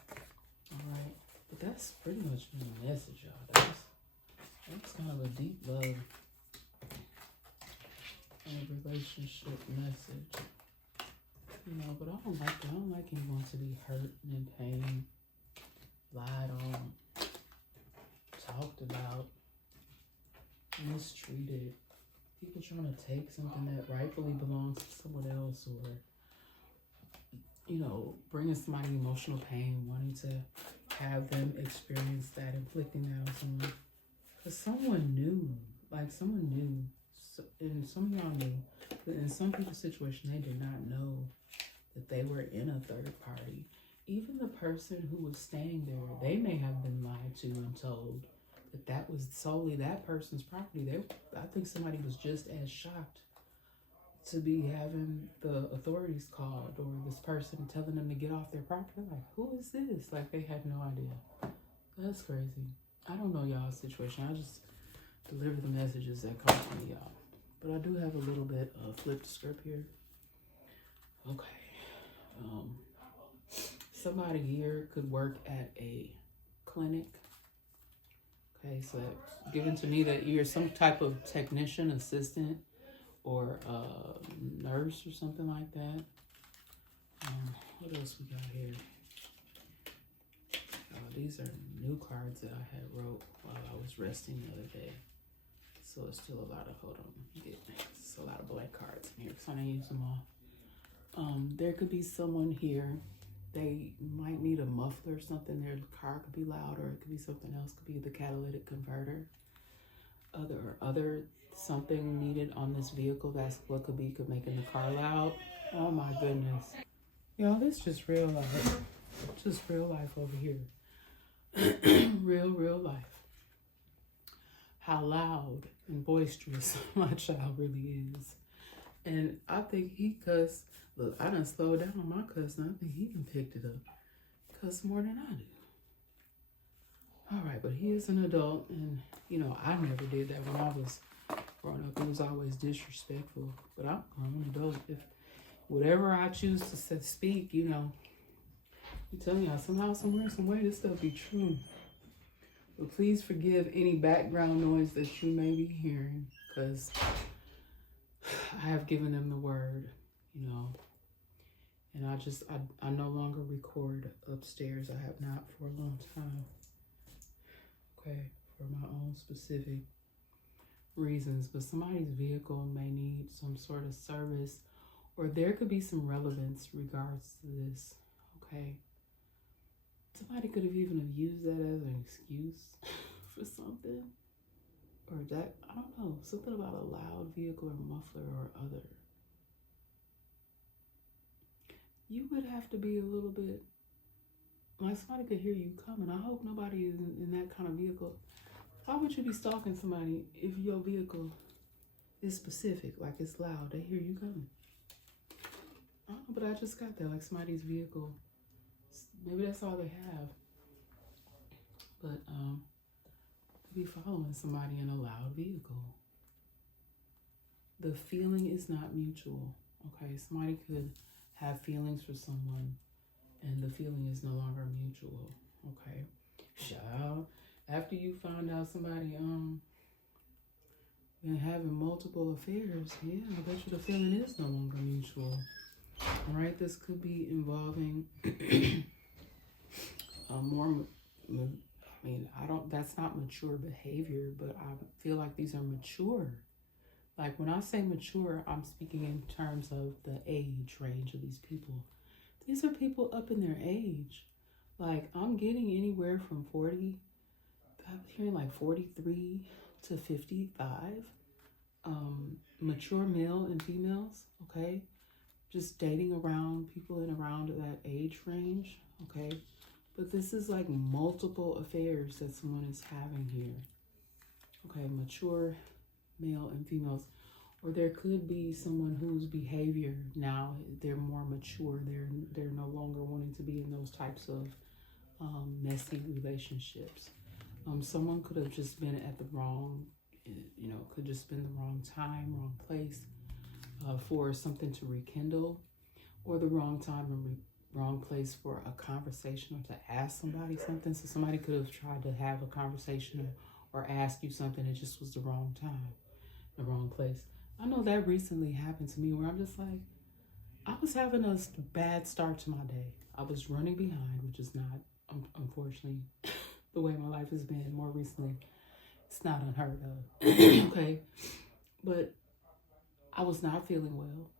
All right. But that's pretty much been the message, y'all. That's kind of a deep love and relationship message. You know, but I don't like that. I don't like anyone to be hurt and in pain, lied on, talked about, mistreated. People trying to take something that rightfully belongs to someone else, or, you know, bringing somebody emotional pain, wanting to have them experience that, inflicting that on someone. Because someone knew, so, and some of y'all knew, but in some people's situation, they did not know that they were in a third party. Even the person who was staying there, they may have been lied to and told that that was solely that person's property. I think somebody was just as shocked to be having the authorities called, or this person telling them to get off their property. Like, who is this? Like, they had no idea. That's crazy. I don't know y'all's situation. I just deliver the messages that come from y'all. But I do have a little bit of flipped script here. Okay. Somebody here could work at a clinic. Okay, so that's given to me that you're some type of technician, assistant, or nurse or something like that. What else we got here? These are new cards that I had wrote while I was resting the other day. So it's still a lot of, hold on, it's a lot of blank cards in here because I didn't use them all. There could be someone here, they might need a muffler or something. Their car could be loud, or it could be something else. Could be the catalytic converter. Other something needed on this vehicle. That's what could be, could making the car loud. Oh my goodness. Y'all, this just real life. Just real life over here. real life. How loud and boisterous my child really is. And I think he cussed. Look, I done slowed down on my cussing. I think he done picked it up. Cuss more than I do. All right, but he is an adult, and, you know, I never did that when I was growing up. It was always disrespectful. But I'm an adult. If whatever I choose to speak, you know, I'm telling y'all, somehow, somewhere, some way, this stuff be true. But please forgive any background noise that you may be hearing, because I have given them the word, you know. And I no longer record upstairs. I have not for a long time. Okay, for my own specific reasons. But somebody's vehicle may need some sort of service, or there could be some relevance regards to this. Okay. Somebody could have even have used that as an excuse for something. Or that, I don't know, something about a loud vehicle or muffler or other. You would have to be a little bit, like somebody could hear you coming. I hope nobody is in that kind of vehicle. Why would you be stalking somebody if your vehicle is specific, like it's loud? They hear you coming. I don't know, but I just got that, like somebody's vehicle. Maybe that's all they have. But be following somebody in a loud vehicle. The feeling is not mutual. Okay, somebody could have feelings for someone, and the feeling is no longer mutual. Okay, child. After you find out somebody been having multiple affairs, yeah, I bet you the feeling is no longer mutual. All right, this could be involving that's not mature behavior, but I feel like these are mature. Like when I say mature, I'm speaking in terms of the age range of these people. These are people up in their age. Like I'm getting anywhere from 40, I'm hearing like 43 to 55. Mature male and females, okay? Just dating around people in around that age range, okay? But this is like multiple affairs that someone is having here. Okay, mature male and females. Or there could be someone whose behavior now, they're more mature. They're no longer wanting to be in those types of messy relationships. Someone could have just been at the wrong, could just been the wrong time, wrong place for something to rekindle, or the wrong time and wrong place for a conversation or to ask somebody something. So somebody could have tried to have a conversation or ask you something. It just was the wrong time, the wrong place. I know that recently happened to me where I'm just like, I was having a bad start to my day. I was running behind, which is not, unfortunately, the way my life has been more recently. It's not unheard of. Okay. But I was not feeling well.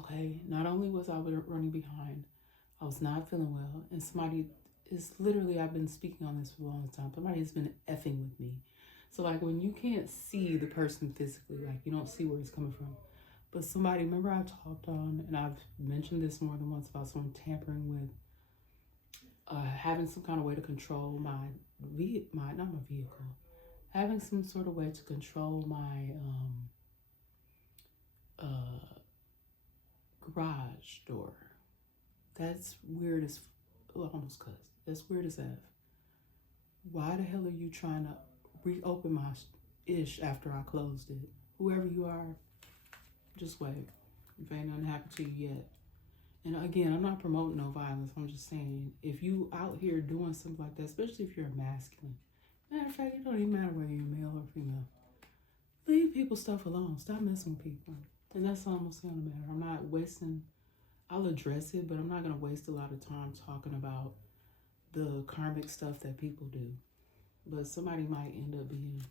Okay. Not only was I running behind, I was not feeling well. And somebody is literally, I've been speaking on this for a long time. Somebody has been effing with me. So like when you can't see the person physically, like you don't see where it's coming from. But somebody, remember I talked on, and I've mentioned this more than once about someone tampering with having some kind of way to control my not my vehicle, having some sort of way to control my garage door. That's weird as, I almost cussed. That's weird as F. Why the hell are you trying to reopen my ish after I closed it? Whoever you are, just wait. If ain't nothing happened to you yet. And again, I'm not promoting no violence. I'm just saying, if you out here doing something like that, especially if you're a masculine, matter of fact, it don't even matter whether you're male or female. Leave people's stuff alone. Stop messing with people. And that's all I'm gonna say on the matter. I'm not wasting, I'll address it, but I'm not gonna waste a lot of time talking about the karmic stuff that people do. But somebody might end up being,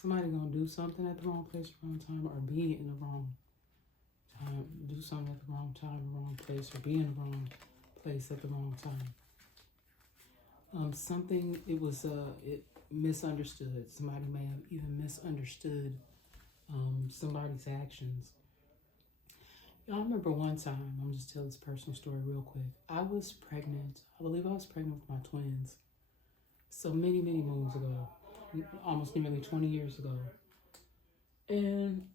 somebody gonna do something at the wrong place, wrong time, or be in the wrong time, do something at the wrong time, wrong place, or be in the wrong place at the wrong time. It misunderstood. Somebody may have even misunderstood somebody's actions. Y'all remember one time, I'm just tell this personal story real quick. I was pregnant. I believe I was pregnant with my twins. So many, many moons ago, almost nearly 20 years ago. And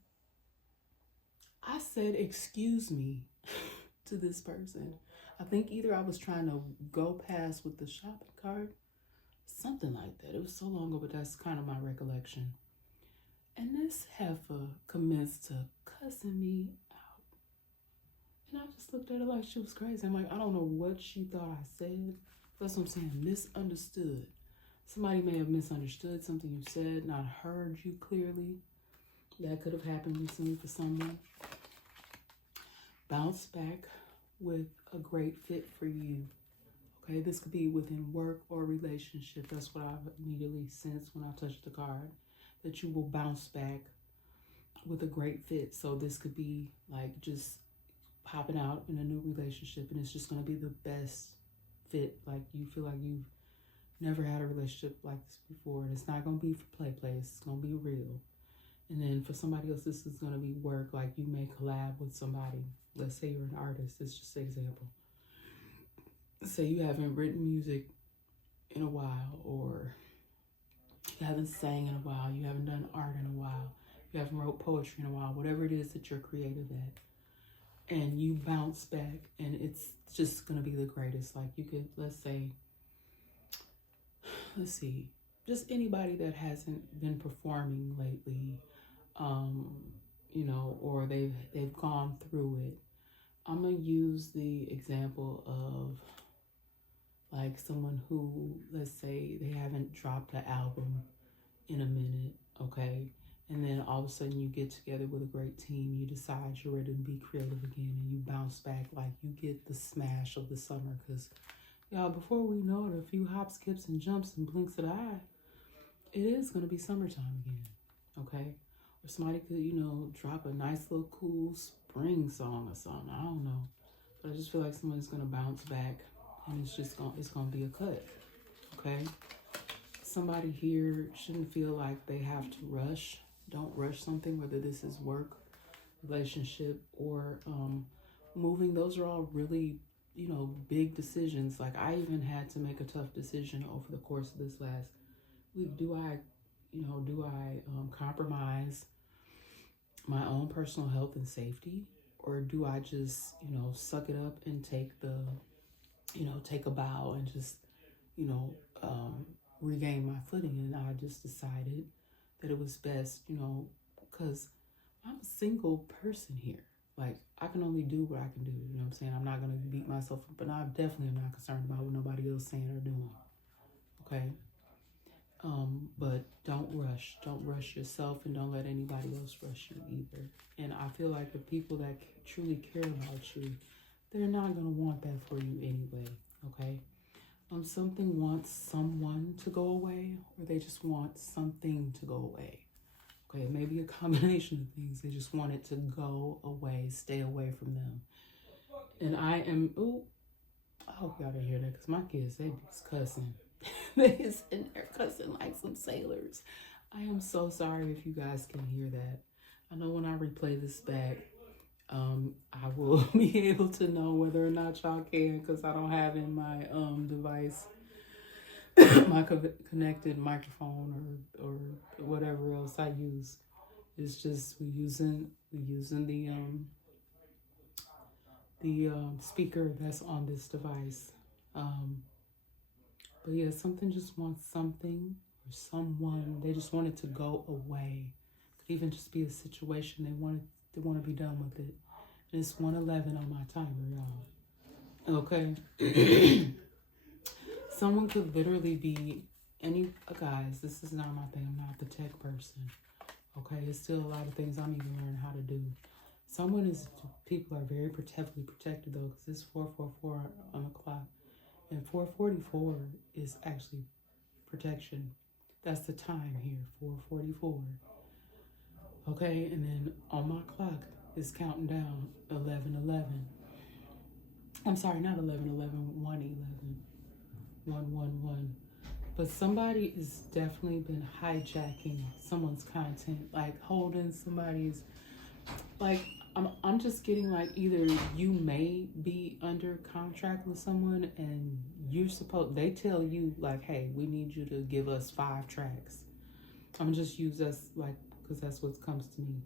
I said, excuse me to this person. I think either I was trying to go past with the shopping cart, something like that. It was so long ago, but that's kind of my recollection. And this heifer commenced to cussing me out. And I just looked at her like she was crazy. I'm like, I don't know what she thought I said. That's what I'm saying, misunderstood. Somebody may have misunderstood something you said, not heard you clearly. That could have happened recently for someone. Bounce back with a great fit for you. Okay, this could be within work or relationship. That's what I immediately sensed when I touched the card. That you will bounce back with a great fit. So this could be like just popping out in a new relationship, and it's just going to be the best fit. Like you feel like you've never had a relationship like this before, and it's not going to be for play. It's going to be real. And then for somebody else, this is going to be work. Like you may collab with somebody. Let's say you're an artist. It's just an example. Say you haven't written music in a while, or you haven't sang in a while. You haven't done art in a while. You haven't wrote poetry in a while. Whatever it is that you're creative at. And you bounce back, and it's just going to be the greatest. Like you could, let's see, just anybody that hasn't been performing lately, or they've gone through it. I'm gonna use the example of like someone who, let's say, they haven't dropped an album in a minute, okay? And then all of a sudden you get together with a great team, you decide you're ready to be creative again, and you bounce back like you get the smash of the summer. Because, y'all, before we know it, a few hops, skips, and jumps and blinks of the eye, it is going to be summertime again, okay? Or somebody could, drop a nice little cool spring song or something. I don't know. But I just feel like someone's going to bounce back, and it's going to be a cut, okay? Somebody here shouldn't feel like they have to rush. Don't rush something, whether this is work, relationship, or moving. Those are all really, big decisions. Like I even had to make a tough decision over the course of this last week. Do I do I compromise my own personal health and safety, or do I just, suck it up and take a bow and just, you know, regain my footing? And I just decided that it was best, because I'm a single person here. Like, I can only do what I can do. You know what I'm saying? I'm not going to beat myself up, but I definitely am not concerned about what nobody else saying or doing. Okay? But don't rush. Don't rush yourself, and don't let anybody else rush you either. And I feel like the people that truly care about you, they're not going to want that for you anyway. Okay? Something wants someone to go away, or they just want something to go away. Okay, maybe a combination of things. They just want it to go away, stay away from them. And I am, I hope y'all didn't hear that, because my kids, they just cussing. They is in there cussing like some sailors. I am so sorry if you guys can hear that. I know when I replay this back, I will be able to know whether or not y'all can, because I don't have in my device my connected microphone or whatever else I use. It's just we using the speaker that's on this device. But yeah, something just wants something or someone. They just want it to go away. Could even just be a situation they want to be done with it. And it's 1:11 on my timer, y'all. Okay. Someone could literally be guys, this is not my thing. I'm not the tech person. Okay, it's still a lot of things I'm even learning how to do. People are very heavily protected though, because it's 4:44 on the clock. And 4:44 is actually protection. That's the time here, 4:44. Okay, and then on my clock is counting down 11:11. I'm sorry, not 11:11, 1:11. 1:11. But somebody has definitely been hijacking someone's content, like holding somebody's, like, I'm just getting like either you may be under contract with someone and they tell you like, hey, we need you to give us 5 tracks. I'm just use us like, because that's what comes to me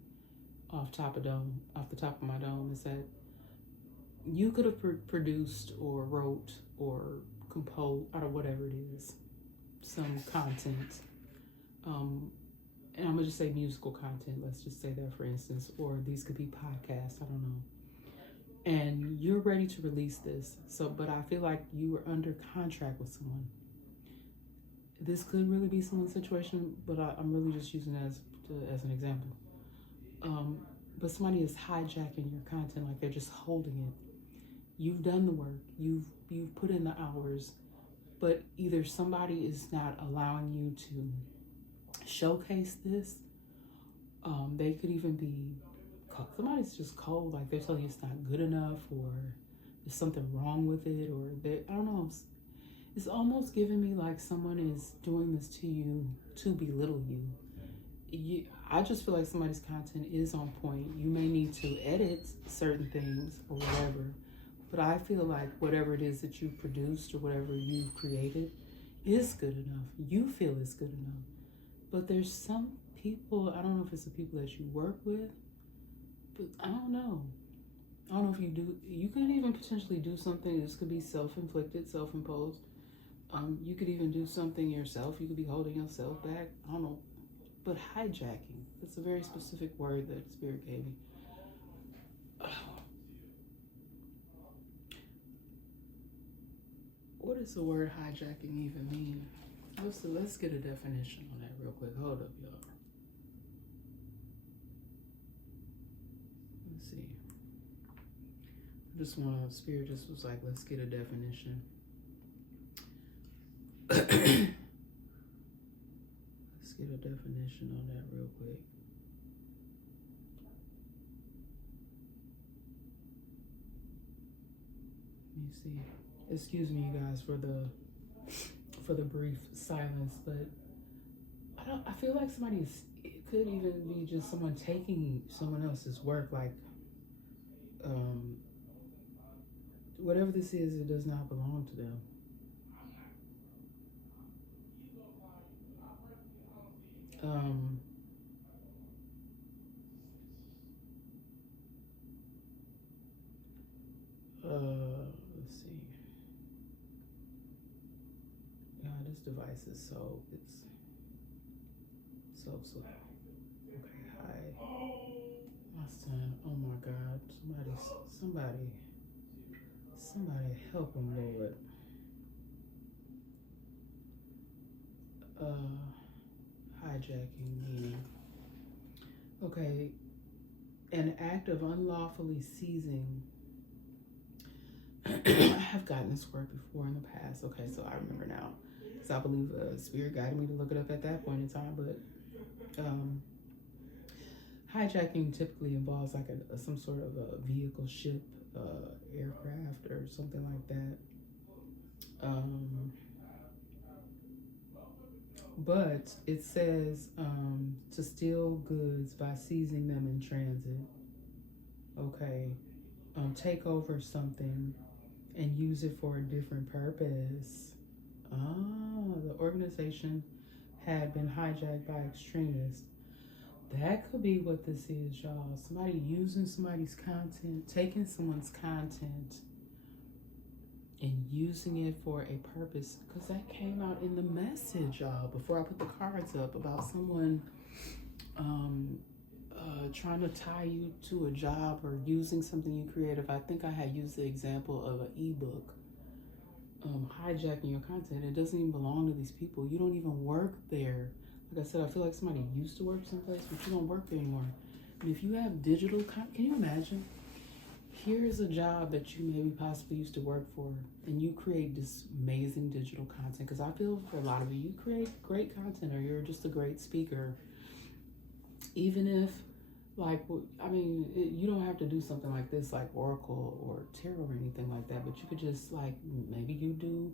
off the top of my dome, is that you could have produced or wrote or composed or whatever it is, some content. And I'm gonna just say musical content, let's just say that for instance, or these could be podcasts, I don't know. And you're ready to release this. But I feel like you were under contract with someone. This could really be someone's situation, but I'm really just using it as an example. But somebody is hijacking your content, like they're just holding it. You've done the work, you've put in the hours, but either somebody is not allowing you to showcase this. They could even be, somebody's just cold, like they're telling you it's not good enough, or there's something wrong with it, or I don't know. It's almost giving me like someone is doing this to you to belittle you. I just feel like somebody's content is on point. You may need to edit certain things or whatever, but I feel like whatever it is that you produced or whatever you've created is good enough. You feel it's good enough. But there's some people, I don't know if it's the people that you work with, but I don't know. I don't know if you could even potentially do something. This could be self-inflicted, self-imposed. You could even do something yourself. You could be holding yourself back. I don't know. But hijacking, it's a very specific word that Spirit gave me. What does the word hijacking even mean? Let's get a definition on that real quick. Hold up, y'all. Let's see. Spirit just was like, let's get a definition. Let's get a definition on that real quick. Let me see. Excuse me, you guys, for the brief silence, but I feel like it could even be just someone taking someone else's work, like whatever this is, it does not belong to them. devices, so it's so slow. Okay, hi. My son, oh my God, somebody help him, Lord. Hijacking meaning. Okay, an act of unlawfully seizing. I have gotten this word before in the past. Okay, so I remember now. Because I believe Spirit guided me to look it up at that point in time. But hijacking typically involves like some sort of a vehicle, ship, aircraft, or something like that. But it says to steal goods by seizing them in transit. Okay. Take over something and use it for a different purpose. The organization had been hijacked by extremists. That could be what this is, y'all. Somebody using somebody's content, taking someone's content and using it for a purpose. Because that came out in the message, y'all, before I put the cards up, about someone trying to tie you to a job or using something you creative. I think I had used the example of an ebook. Hijacking your content. It doesn't even belong to these people. You don't even work there. Like I said, I feel like somebody used to work someplace, but you don't work there anymore. And if you have digital content, can you imagine? Here's a job that you maybe possibly used to work for, and you create this amazing digital content. Because I feel for a lot of you create great content, or you're just a great speaker. Even if, you don't have to do something like this, like Oracle or Tarot or anything like that, but you could just, maybe you do.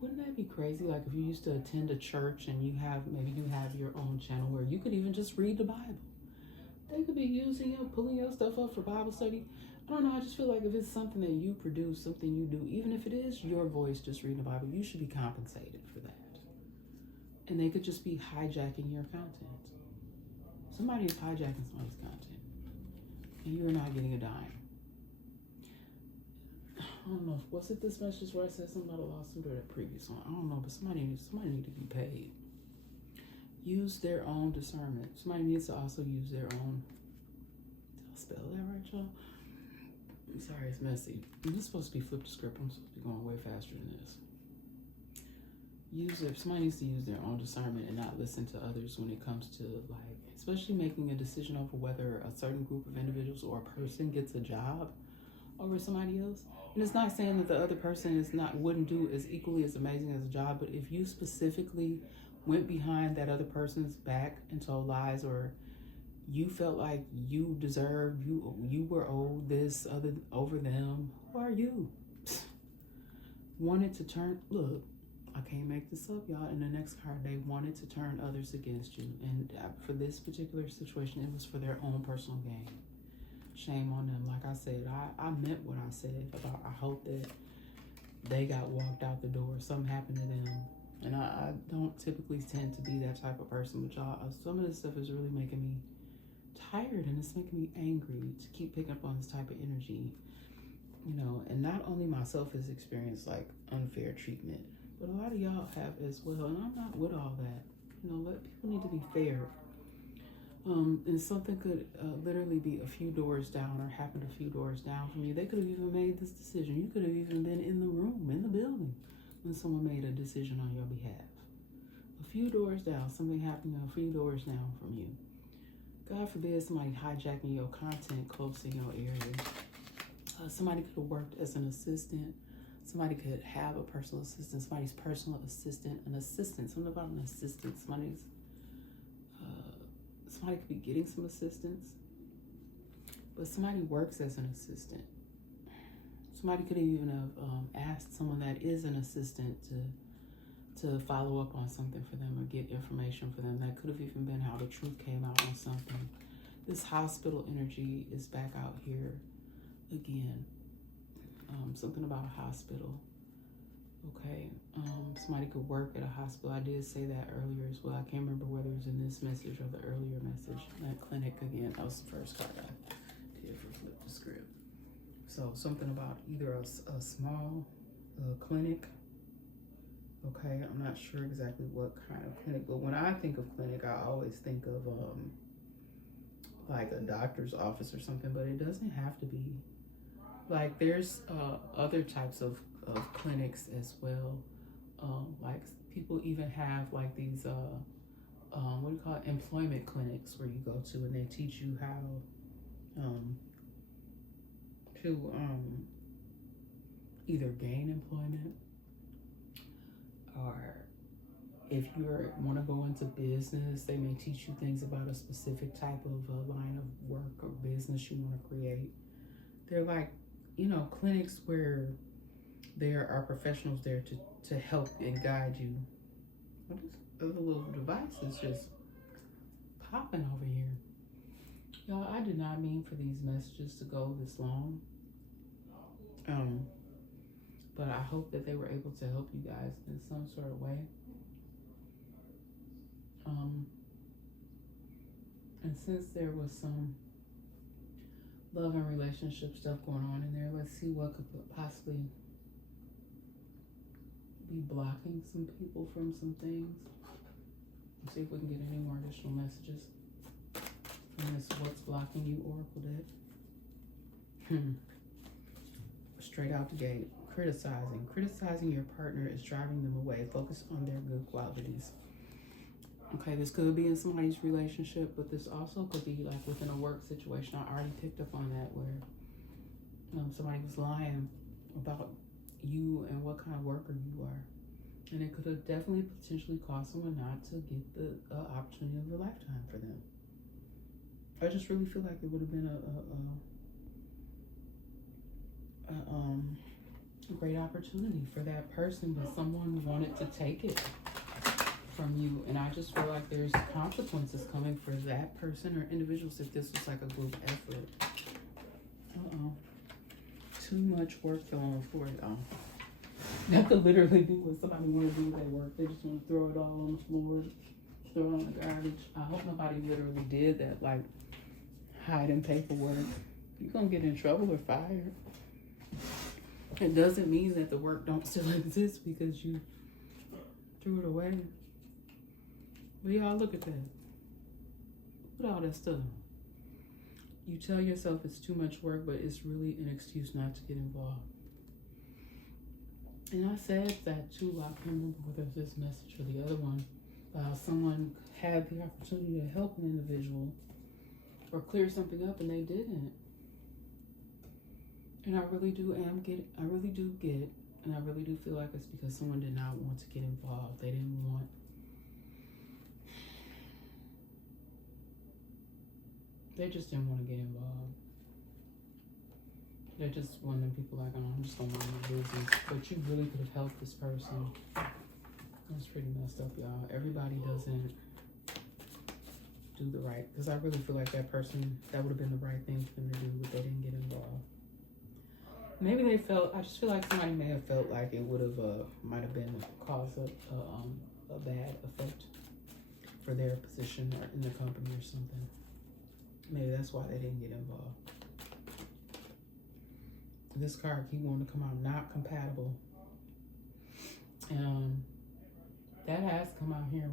Wouldn't that be crazy? Like if you used to attend a church and you have your own channel where you could even just read the Bible. They could be using you, pulling your stuff up for Bible study. I don't know. I just feel like if it's something that you produce, something you do, even if it is your voice just reading the Bible, you should be compensated for that. And they could just be hijacking your content. Somebody is hijacking somebody's content, and you're not getting a dime. I don't know. Was it this message where I said something about a lawsuit or the previous one? I don't know, but somebody need to be paid. Use their own discernment. Somebody needs to also use their own. Did I spell that right, y'all? I'm sorry, it's messy. This is supposed to be flipped script. I'm supposed to be going way faster than this. Somebody needs to use their own discernment and not listen to others when it comes to, especially making a decision over whether a certain group of individuals or a person gets a job over somebody else. And it's not saying that the other person wouldn't do as equally as amazing as a job, but if you specifically went behind that other person's back and told lies, or you felt like you deserved, you were owed this other over them, who are you? Wanted to turn, look, I can't make this up, y'all. In the next card, they wanted to turn others against you. And for this particular situation, it was for their own personal gain. Shame on them. Like I said, I meant what I said about, I hope that they got walked out the door. Something happened to them. And I don't typically tend to be that type of person, but y'all, some of this stuff is really making me tired, and it's making me angry to keep picking up on this type of energy. And not only myself has experienced unfair treatment, but a lot of y'all have as well. And I'm not with all that. Let people need to be fair. And something could literally be a few doors down, or happened a few doors down from you. They could have even made this decision. You could have even been in the room, in the building, when someone made a decision on your behalf. A few doors down, something happened a few doors down from you. God forbid somebody hijacking your content close in your area. Somebody could have worked as an assistant. Somebody could have a personal assistant, somebody's personal assistant, an assistant, something about an assistant. Somebody could be getting some assistance, but somebody works as an assistant. Somebody could even have asked someone that is an assistant to follow up on something for them or get information for them. That could have even been how the truth came out on something. This hospital energy is back out here again. Something about a hospital. Okay. Somebody could work at a hospital. I did say that earlier as well. I can't remember whether it was in this message or the earlier message. That clinic again. That was the first card I did for Flip the Script. So something about either a small clinic Okay, I'm not sure exactly what kind of clinic, but when I think of clinic, I always think of like a doctor's office or something, but it doesn't have to be. Like there's other types of clinics as well. Like people even have like these what do you call it, employment clinics where you go to and they teach you how to either gain employment, or if you want to go into business, they may teach you things about a specific type of line of work or business you want to create. They're like, clinics where there are professionals there to help and guide you. What is the little device is just popping over here? Y'all, I did not mean for these messages to go this long. But I hope that they were able to help you guys in some sort of way. And since there was some love and relationship stuff going on in there, let's see what could possibly be blocking some people from some things. Let's see if we can get any more additional messages from this What's Blocking You Oracle deck. Straight out the gate. Criticizing your partner is driving them away. Focus on their good qualities. Okay, this could be in somebody's relationship, but this also could be like within a work situation. I already picked up on that where somebody was lying about you and what kind of worker you are. And it could have definitely potentially caused someone not to get the opportunity of a lifetime for them. I just really feel like it would have been a great opportunity for that person, but someone wanted to take it from you. And I just feel like there's consequences coming for that person or individuals if this was like a group effort. Too much work fell on the floor, y'all. That could literally be what somebody want to do with their work. They just want to throw it all on the floor, throw it on the garbage. I hope nobody literally did that, like hiding paperwork. You're going to get in trouble or fired. It doesn't mean that the work don't still exist because you threw it away. But y'all, look at that. Look at all that stuff. You tell yourself it's too much work, but it's really an excuse not to get involved. And I said that too. I can't remember whether it was this message or the other one. Someone had the opportunity to help an individual or clear something up and they didn't. And I really do get, and I really do feel like it's because someone did not want to get involved. They didn't want. They just didn't want to get involved. They're just one of them people like, oh, I'm just gonna mind my business. But you really could have helped this person. That's pretty messed up, y'all. Everybody doesn't do the right, because I really feel like that person, that would have been the right thing for them to do, but they didn't get involved. Maybe they felt, I just feel like somebody may have felt like it would have, might have been caused a bad effect for their position or in the company or something. Maybe that's why they didn't get involved. This card keep wanting to come out not compatible. And that has come out here in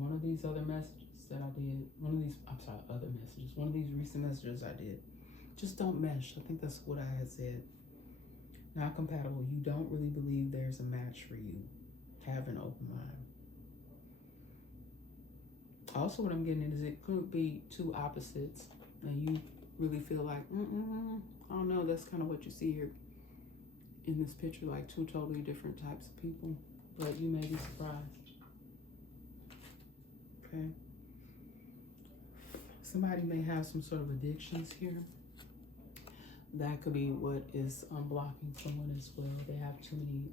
one of these other messages that I did. One of these recent messages I did. Just don't mesh. I think that's what I had said. Not compatible. You don't really believe there's a match for you. Have an open mind. Also, what I'm getting is it could be two opposites, and you really feel like, I don't know, that's kind of what you see here in this picture, like two totally different types of people, but you may be surprised. Okay. Somebody may have some sort of addictions here. That could be what is blocking someone as well. They have too many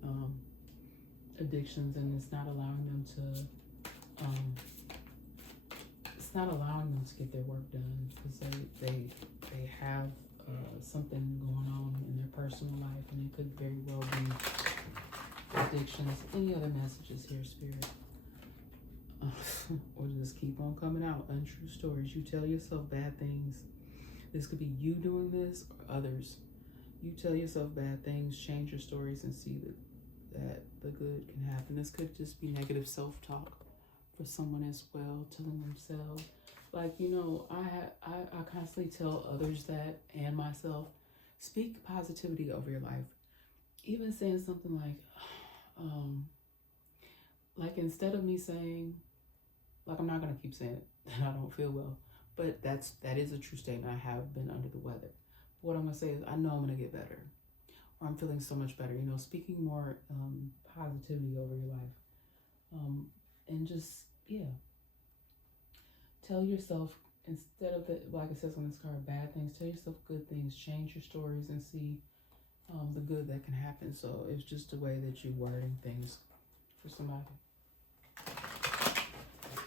addictions, and it's not allowing them to get their work done because they have something going on in their personal life, and it could very well be addictions. Any other messages here, Spirit? Or just keep on coming out. Untrue stories. You tell yourself bad things. This could be you doing this or others. You tell yourself bad things, change your stories, and see that the good can happen. This could just be negative self-talk for someone as well, telling themselves, like, you know, I constantly tell others that, and myself, speak positivity over your life. Even saying something like instead of me saying, like, I'm not gonna keep saying it, that I don't feel well, but that is a true statement. I have been under the weather. What I'm gonna say is, I know I'm gonna get better, or I'm feeling so much better. You know, speaking more positivity over your life, and just tell yourself, instead of the, like it says on this card, bad things. Tell yourself good things. Change your stories and see the good that can happen. So it's just a way that you're wording things for somebody.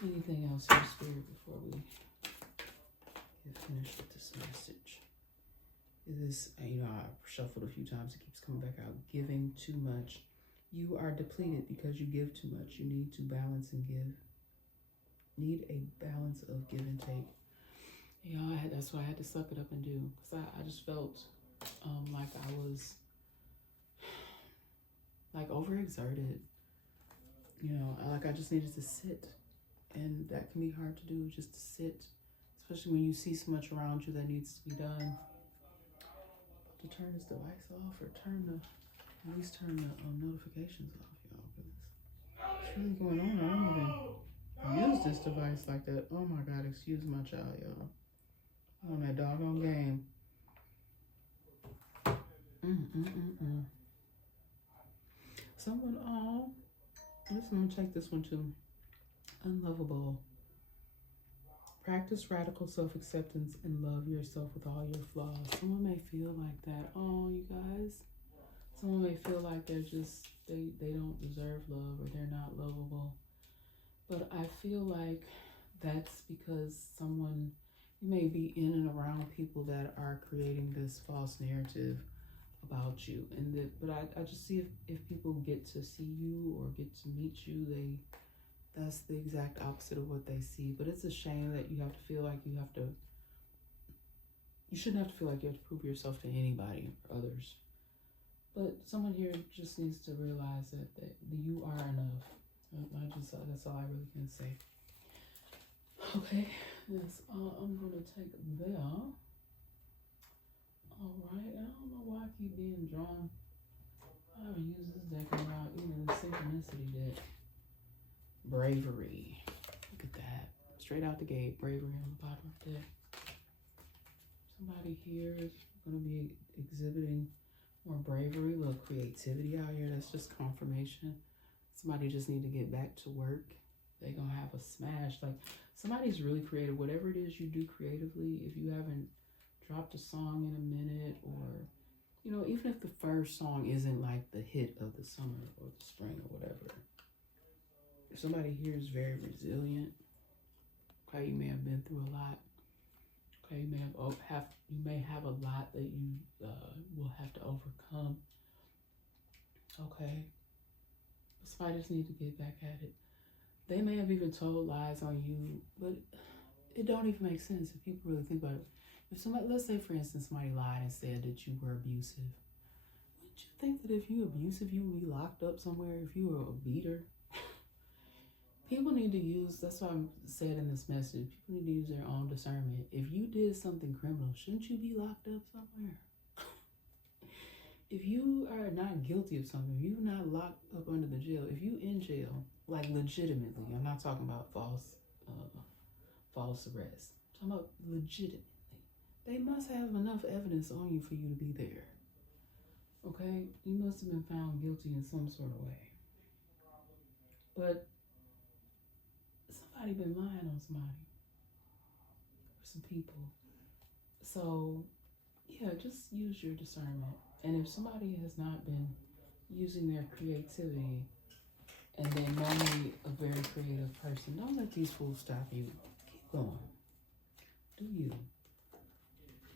Anything else here, Spirit, before we get finished with this message? It is, you know, I've shuffled a few times. It keeps coming back out. Giving too much. You are depleted because you give too much. You need to balance and give. Need a balance of give and take. You know, that's what I had to suck it up and do. Because I just felt like I was like overexerted. You know, like I just needed to sit. And that can be hard to do, just to sit. Especially when you see so much around you that needs to be done. To turn this device off, or at least turn the notifications off, y'all. What's really going on? I don't even use this device like that. Oh my God, excuse my child, y'all. On that doggone game. Someone, listen, I'm gonna take this one too. Unlovable. Practice radical self-acceptance and love yourself with all your flaws. Someone may feel like that. Oh, you guys. Someone may feel like they're just, they don't deserve love, or they're not lovable. But I feel like that's because you may be in and around people that are creating this false narrative about you. But I just see if people get to see you or get to meet you, that's the exact opposite of what they see. But it's a shame that you have to feel like you shouldn't have to feel like you have to prove yourself to anybody or others. But someone here just needs to realize that you are enough. That's all I really can say. Okay, that's all I'm going to take there. All right, I don't know why I keep being drawn. I haven't used this deck in a while, even the synchronicity deck. Bravery. Look at that. Straight out the gate, bravery on the bottom of the deck. Somebody here is going to be exhibiting more bravery, a little creativity out here. That's just confirmation. Somebody just need to get back to work. They're going to have a smash. Like, somebody's really creative. Whatever it is you do creatively, if you haven't dropped a song in a minute, or, you know, even if the first song isn't like the hit of the summer or the spring or whatever, if somebody here is very resilient, okay, you may have been through a lot. Okay, you may have a lot that you will have to overcome. Okay, somebody just need to get back at it. They may have even told lies on you, but it don't even make sense if people really think about it. If somebody, let's say for instance, somebody lied and said that you were abusive, wouldn't you think that if you were abusive, you would be locked up somewhere? If you were a beater, people need to use, that's why I said in this message, people need to use their own discernment. If you did something criminal, shouldn't you be locked up somewhere? If you are not guilty of something, if you're not locked up under the jail, if you in jail, like legitimately, I'm not talking about false arrest, I'm talking about legitimately, they must have enough evidence on you for you to be there. Okay? You must have been found guilty in some sort of way. But somebody been lying on somebody, or some people. So yeah, just use your discernment. And if somebody has not been using their creativity, and they're normally a very creative person, don't let these fools stop you. Keep going. Do you.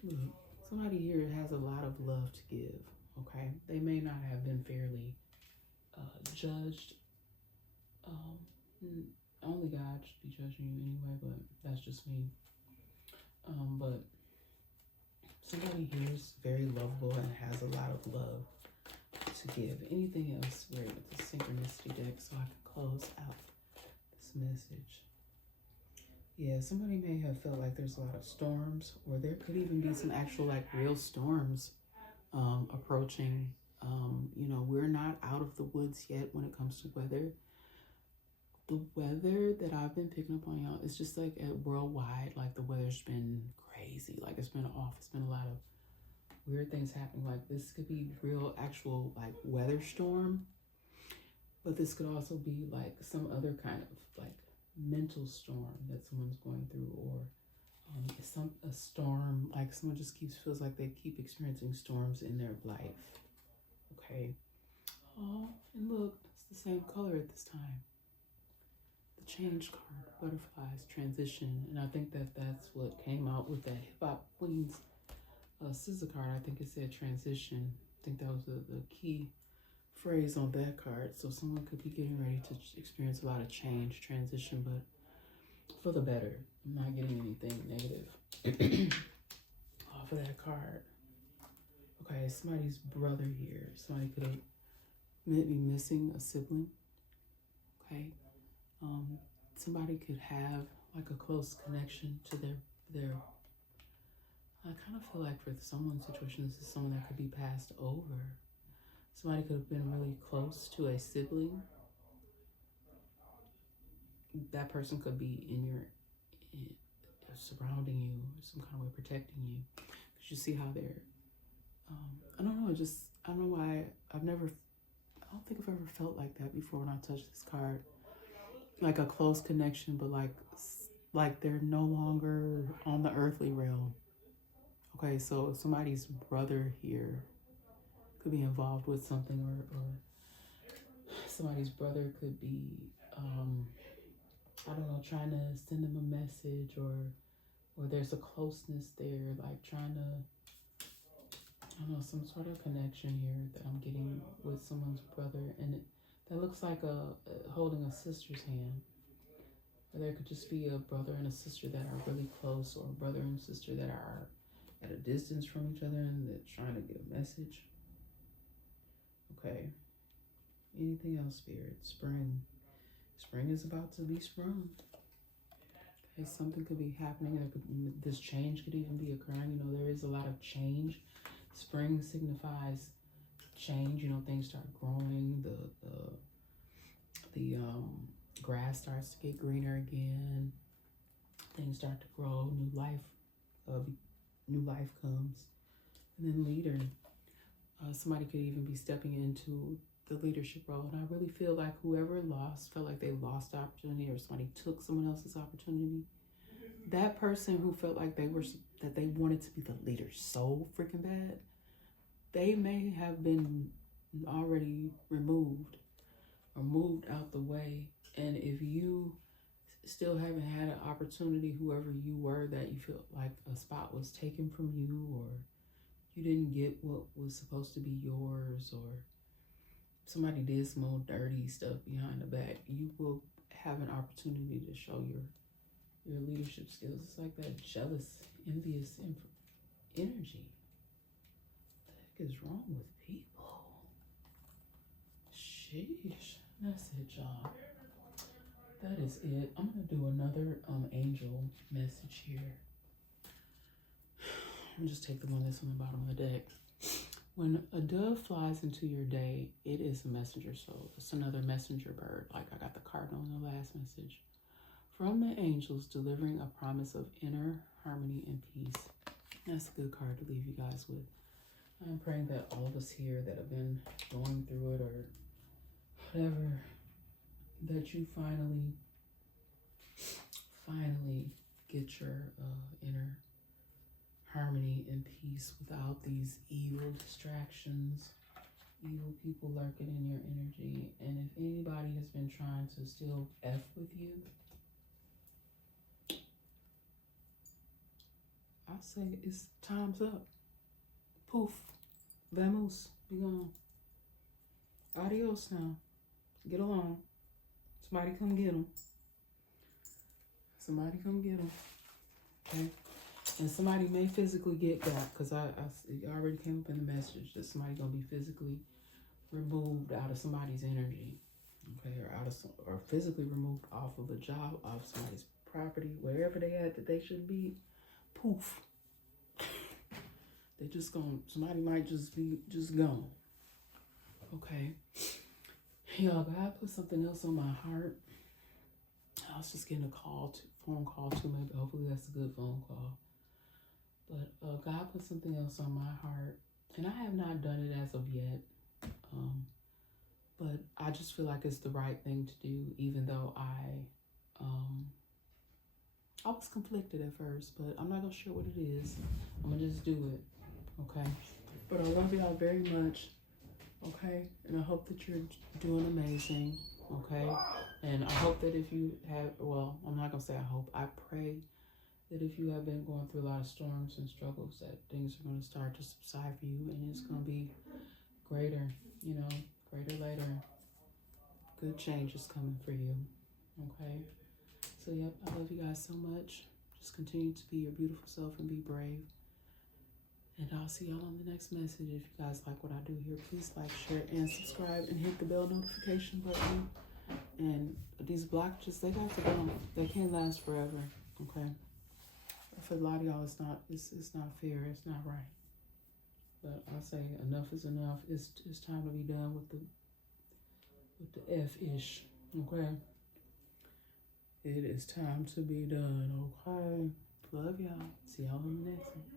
Look, somebody here has a lot of love to give, okay? They may not have been fairly judged. Only God should be judging you anyway, but that's just me. But somebody here is very lovable and has a lot of love to give? Anything else, Spirit, with the synchronicity deck so I can close out this message? Yeah, somebody may have felt like there's a lot of storms, or there could even be some actual like real storms approaching. You know, we're not out of the woods yet when it comes to weather. The weather that I've been picking up on, y'all, it's just like worldwide, like the weather's been crazy. Like it's been off. It's been a lot of weird things happening. Like this could be real, actual like weather storm, but this could also be like some other kind of like mental storm that someone's going through, or a storm, like someone just feels like they keep experiencing storms in their life. Okay. Oh, and look, it's the same color at this time. The change card, butterflies, transition, and I think that that's what came out with that Hip Hop Queens scissor card. I think it said transition. I think that was the key phrase on that card. So someone could be getting ready to experience a lot of change, transition, but for the better. I'm not getting anything negative off of that card. Okay, somebody's brother here. Somebody could have be missing a sibling. Okay, somebody could have like a close connection to their. I kind of feel like for someone's situation, this is someone that could be passed over. Somebody could have been really close to a sibling. That person could be surrounding you, some kind of way protecting you. Because you see how they're, I don't know, I don't know why I don't think I've ever felt like that before when I touched this card. Like a close connection, but like they're no longer on the earthly realm. Okay, so somebody's brother here could be involved with something, or somebody's brother could be, I don't know, trying to send them a message, or there's a closeness there, like trying to, I don't know, some sort of connection here that I'm getting with someone's brother, and that looks like holding a sister's hand. Or there could just be a brother and a sister that are really close, or a brother and sister that are at a distance from each other and they're trying to get a message. Okay. Anything else, Spirit? Spring. Spring is about to be sprung. Okay, something could be happening. This change could even be occurring. You know, there is a lot of change. Spring signifies change. You know, things start growing. The grass starts to get greener again. Things start to grow. New life comes. And then leader. Somebody could even be stepping into the leadership role. And I really feel like whoever felt like they lost the opportunity, or somebody took someone else's opportunity. That person who felt like they wanted to be the leader so freaking bad, they may have been already removed or moved out the way. And if you still haven't had an opportunity, whoever you were, that you feel like a spot was taken from you, or you didn't get what was supposed to be yours, or somebody did some old dirty stuff behind the back, you will have an opportunity to show your leadership skills. It's like that jealous, envious energy. What the heck is wrong with people? Sheesh. That's it, y'all. That is it. I'm going to do another angel message here. I'll just take the one that's on the bottom of the deck. When a dove flies into your day, it is a messenger soul. It's another messenger bird, like I got the cardinal in the last message. From the angels, delivering a promise of inner harmony and peace. That's a good card to leave you guys with. I'm praying that all of us here that have been going through it, or whatever, that you finally get your inner harmony and peace without these evil distractions, evil people lurking in your energy. And if anybody has been trying to still F with you, I say it's time's up. Poof. Vamos. Be gone. Adios now. Get along. Somebody come get them. Somebody come get them. Okay? And somebody may physically get got, because I already came up in the message that somebody going to be physically removed out of somebody's energy, okay, or or physically removed off of a job, off somebody's property, wherever they at that they should be. Poof. They just gone. Somebody might just be gone. Okay. Y'all, God put something else on my heart. I was just getting a phone call too. Maybe hopefully that's a good phone call. But God put something else on my heart, and I have not done it as of yet. But I just feel like it's the right thing to do, even though I was conflicted at first, but I'm not gonna share what it is. I'm gonna just do it, okay? But I love y'all very much, okay? And I hope that you're doing amazing, okay? And I hope that if you have, well, I'm not gonna say I hope, I pray that if you have been going through a lot of storms and struggles, that things are gonna start to subside for you, and it's gonna be greater, greater later. Good change is coming for you, okay? So, yep, I love you guys so much. Just continue to be your beautiful self and be brave. And I'll see y'all on the next message. If you guys like what I do here, please like, share, and subscribe, and hit the bell notification button. And these blockages, they got to go. They can't last forever, okay? For a lot of y'all, it's not fair. It's not right. But I say enough is enough. It's time to be done with the F-ish, okay? It is time to be done, okay? Love y'all. See y'all in the next one.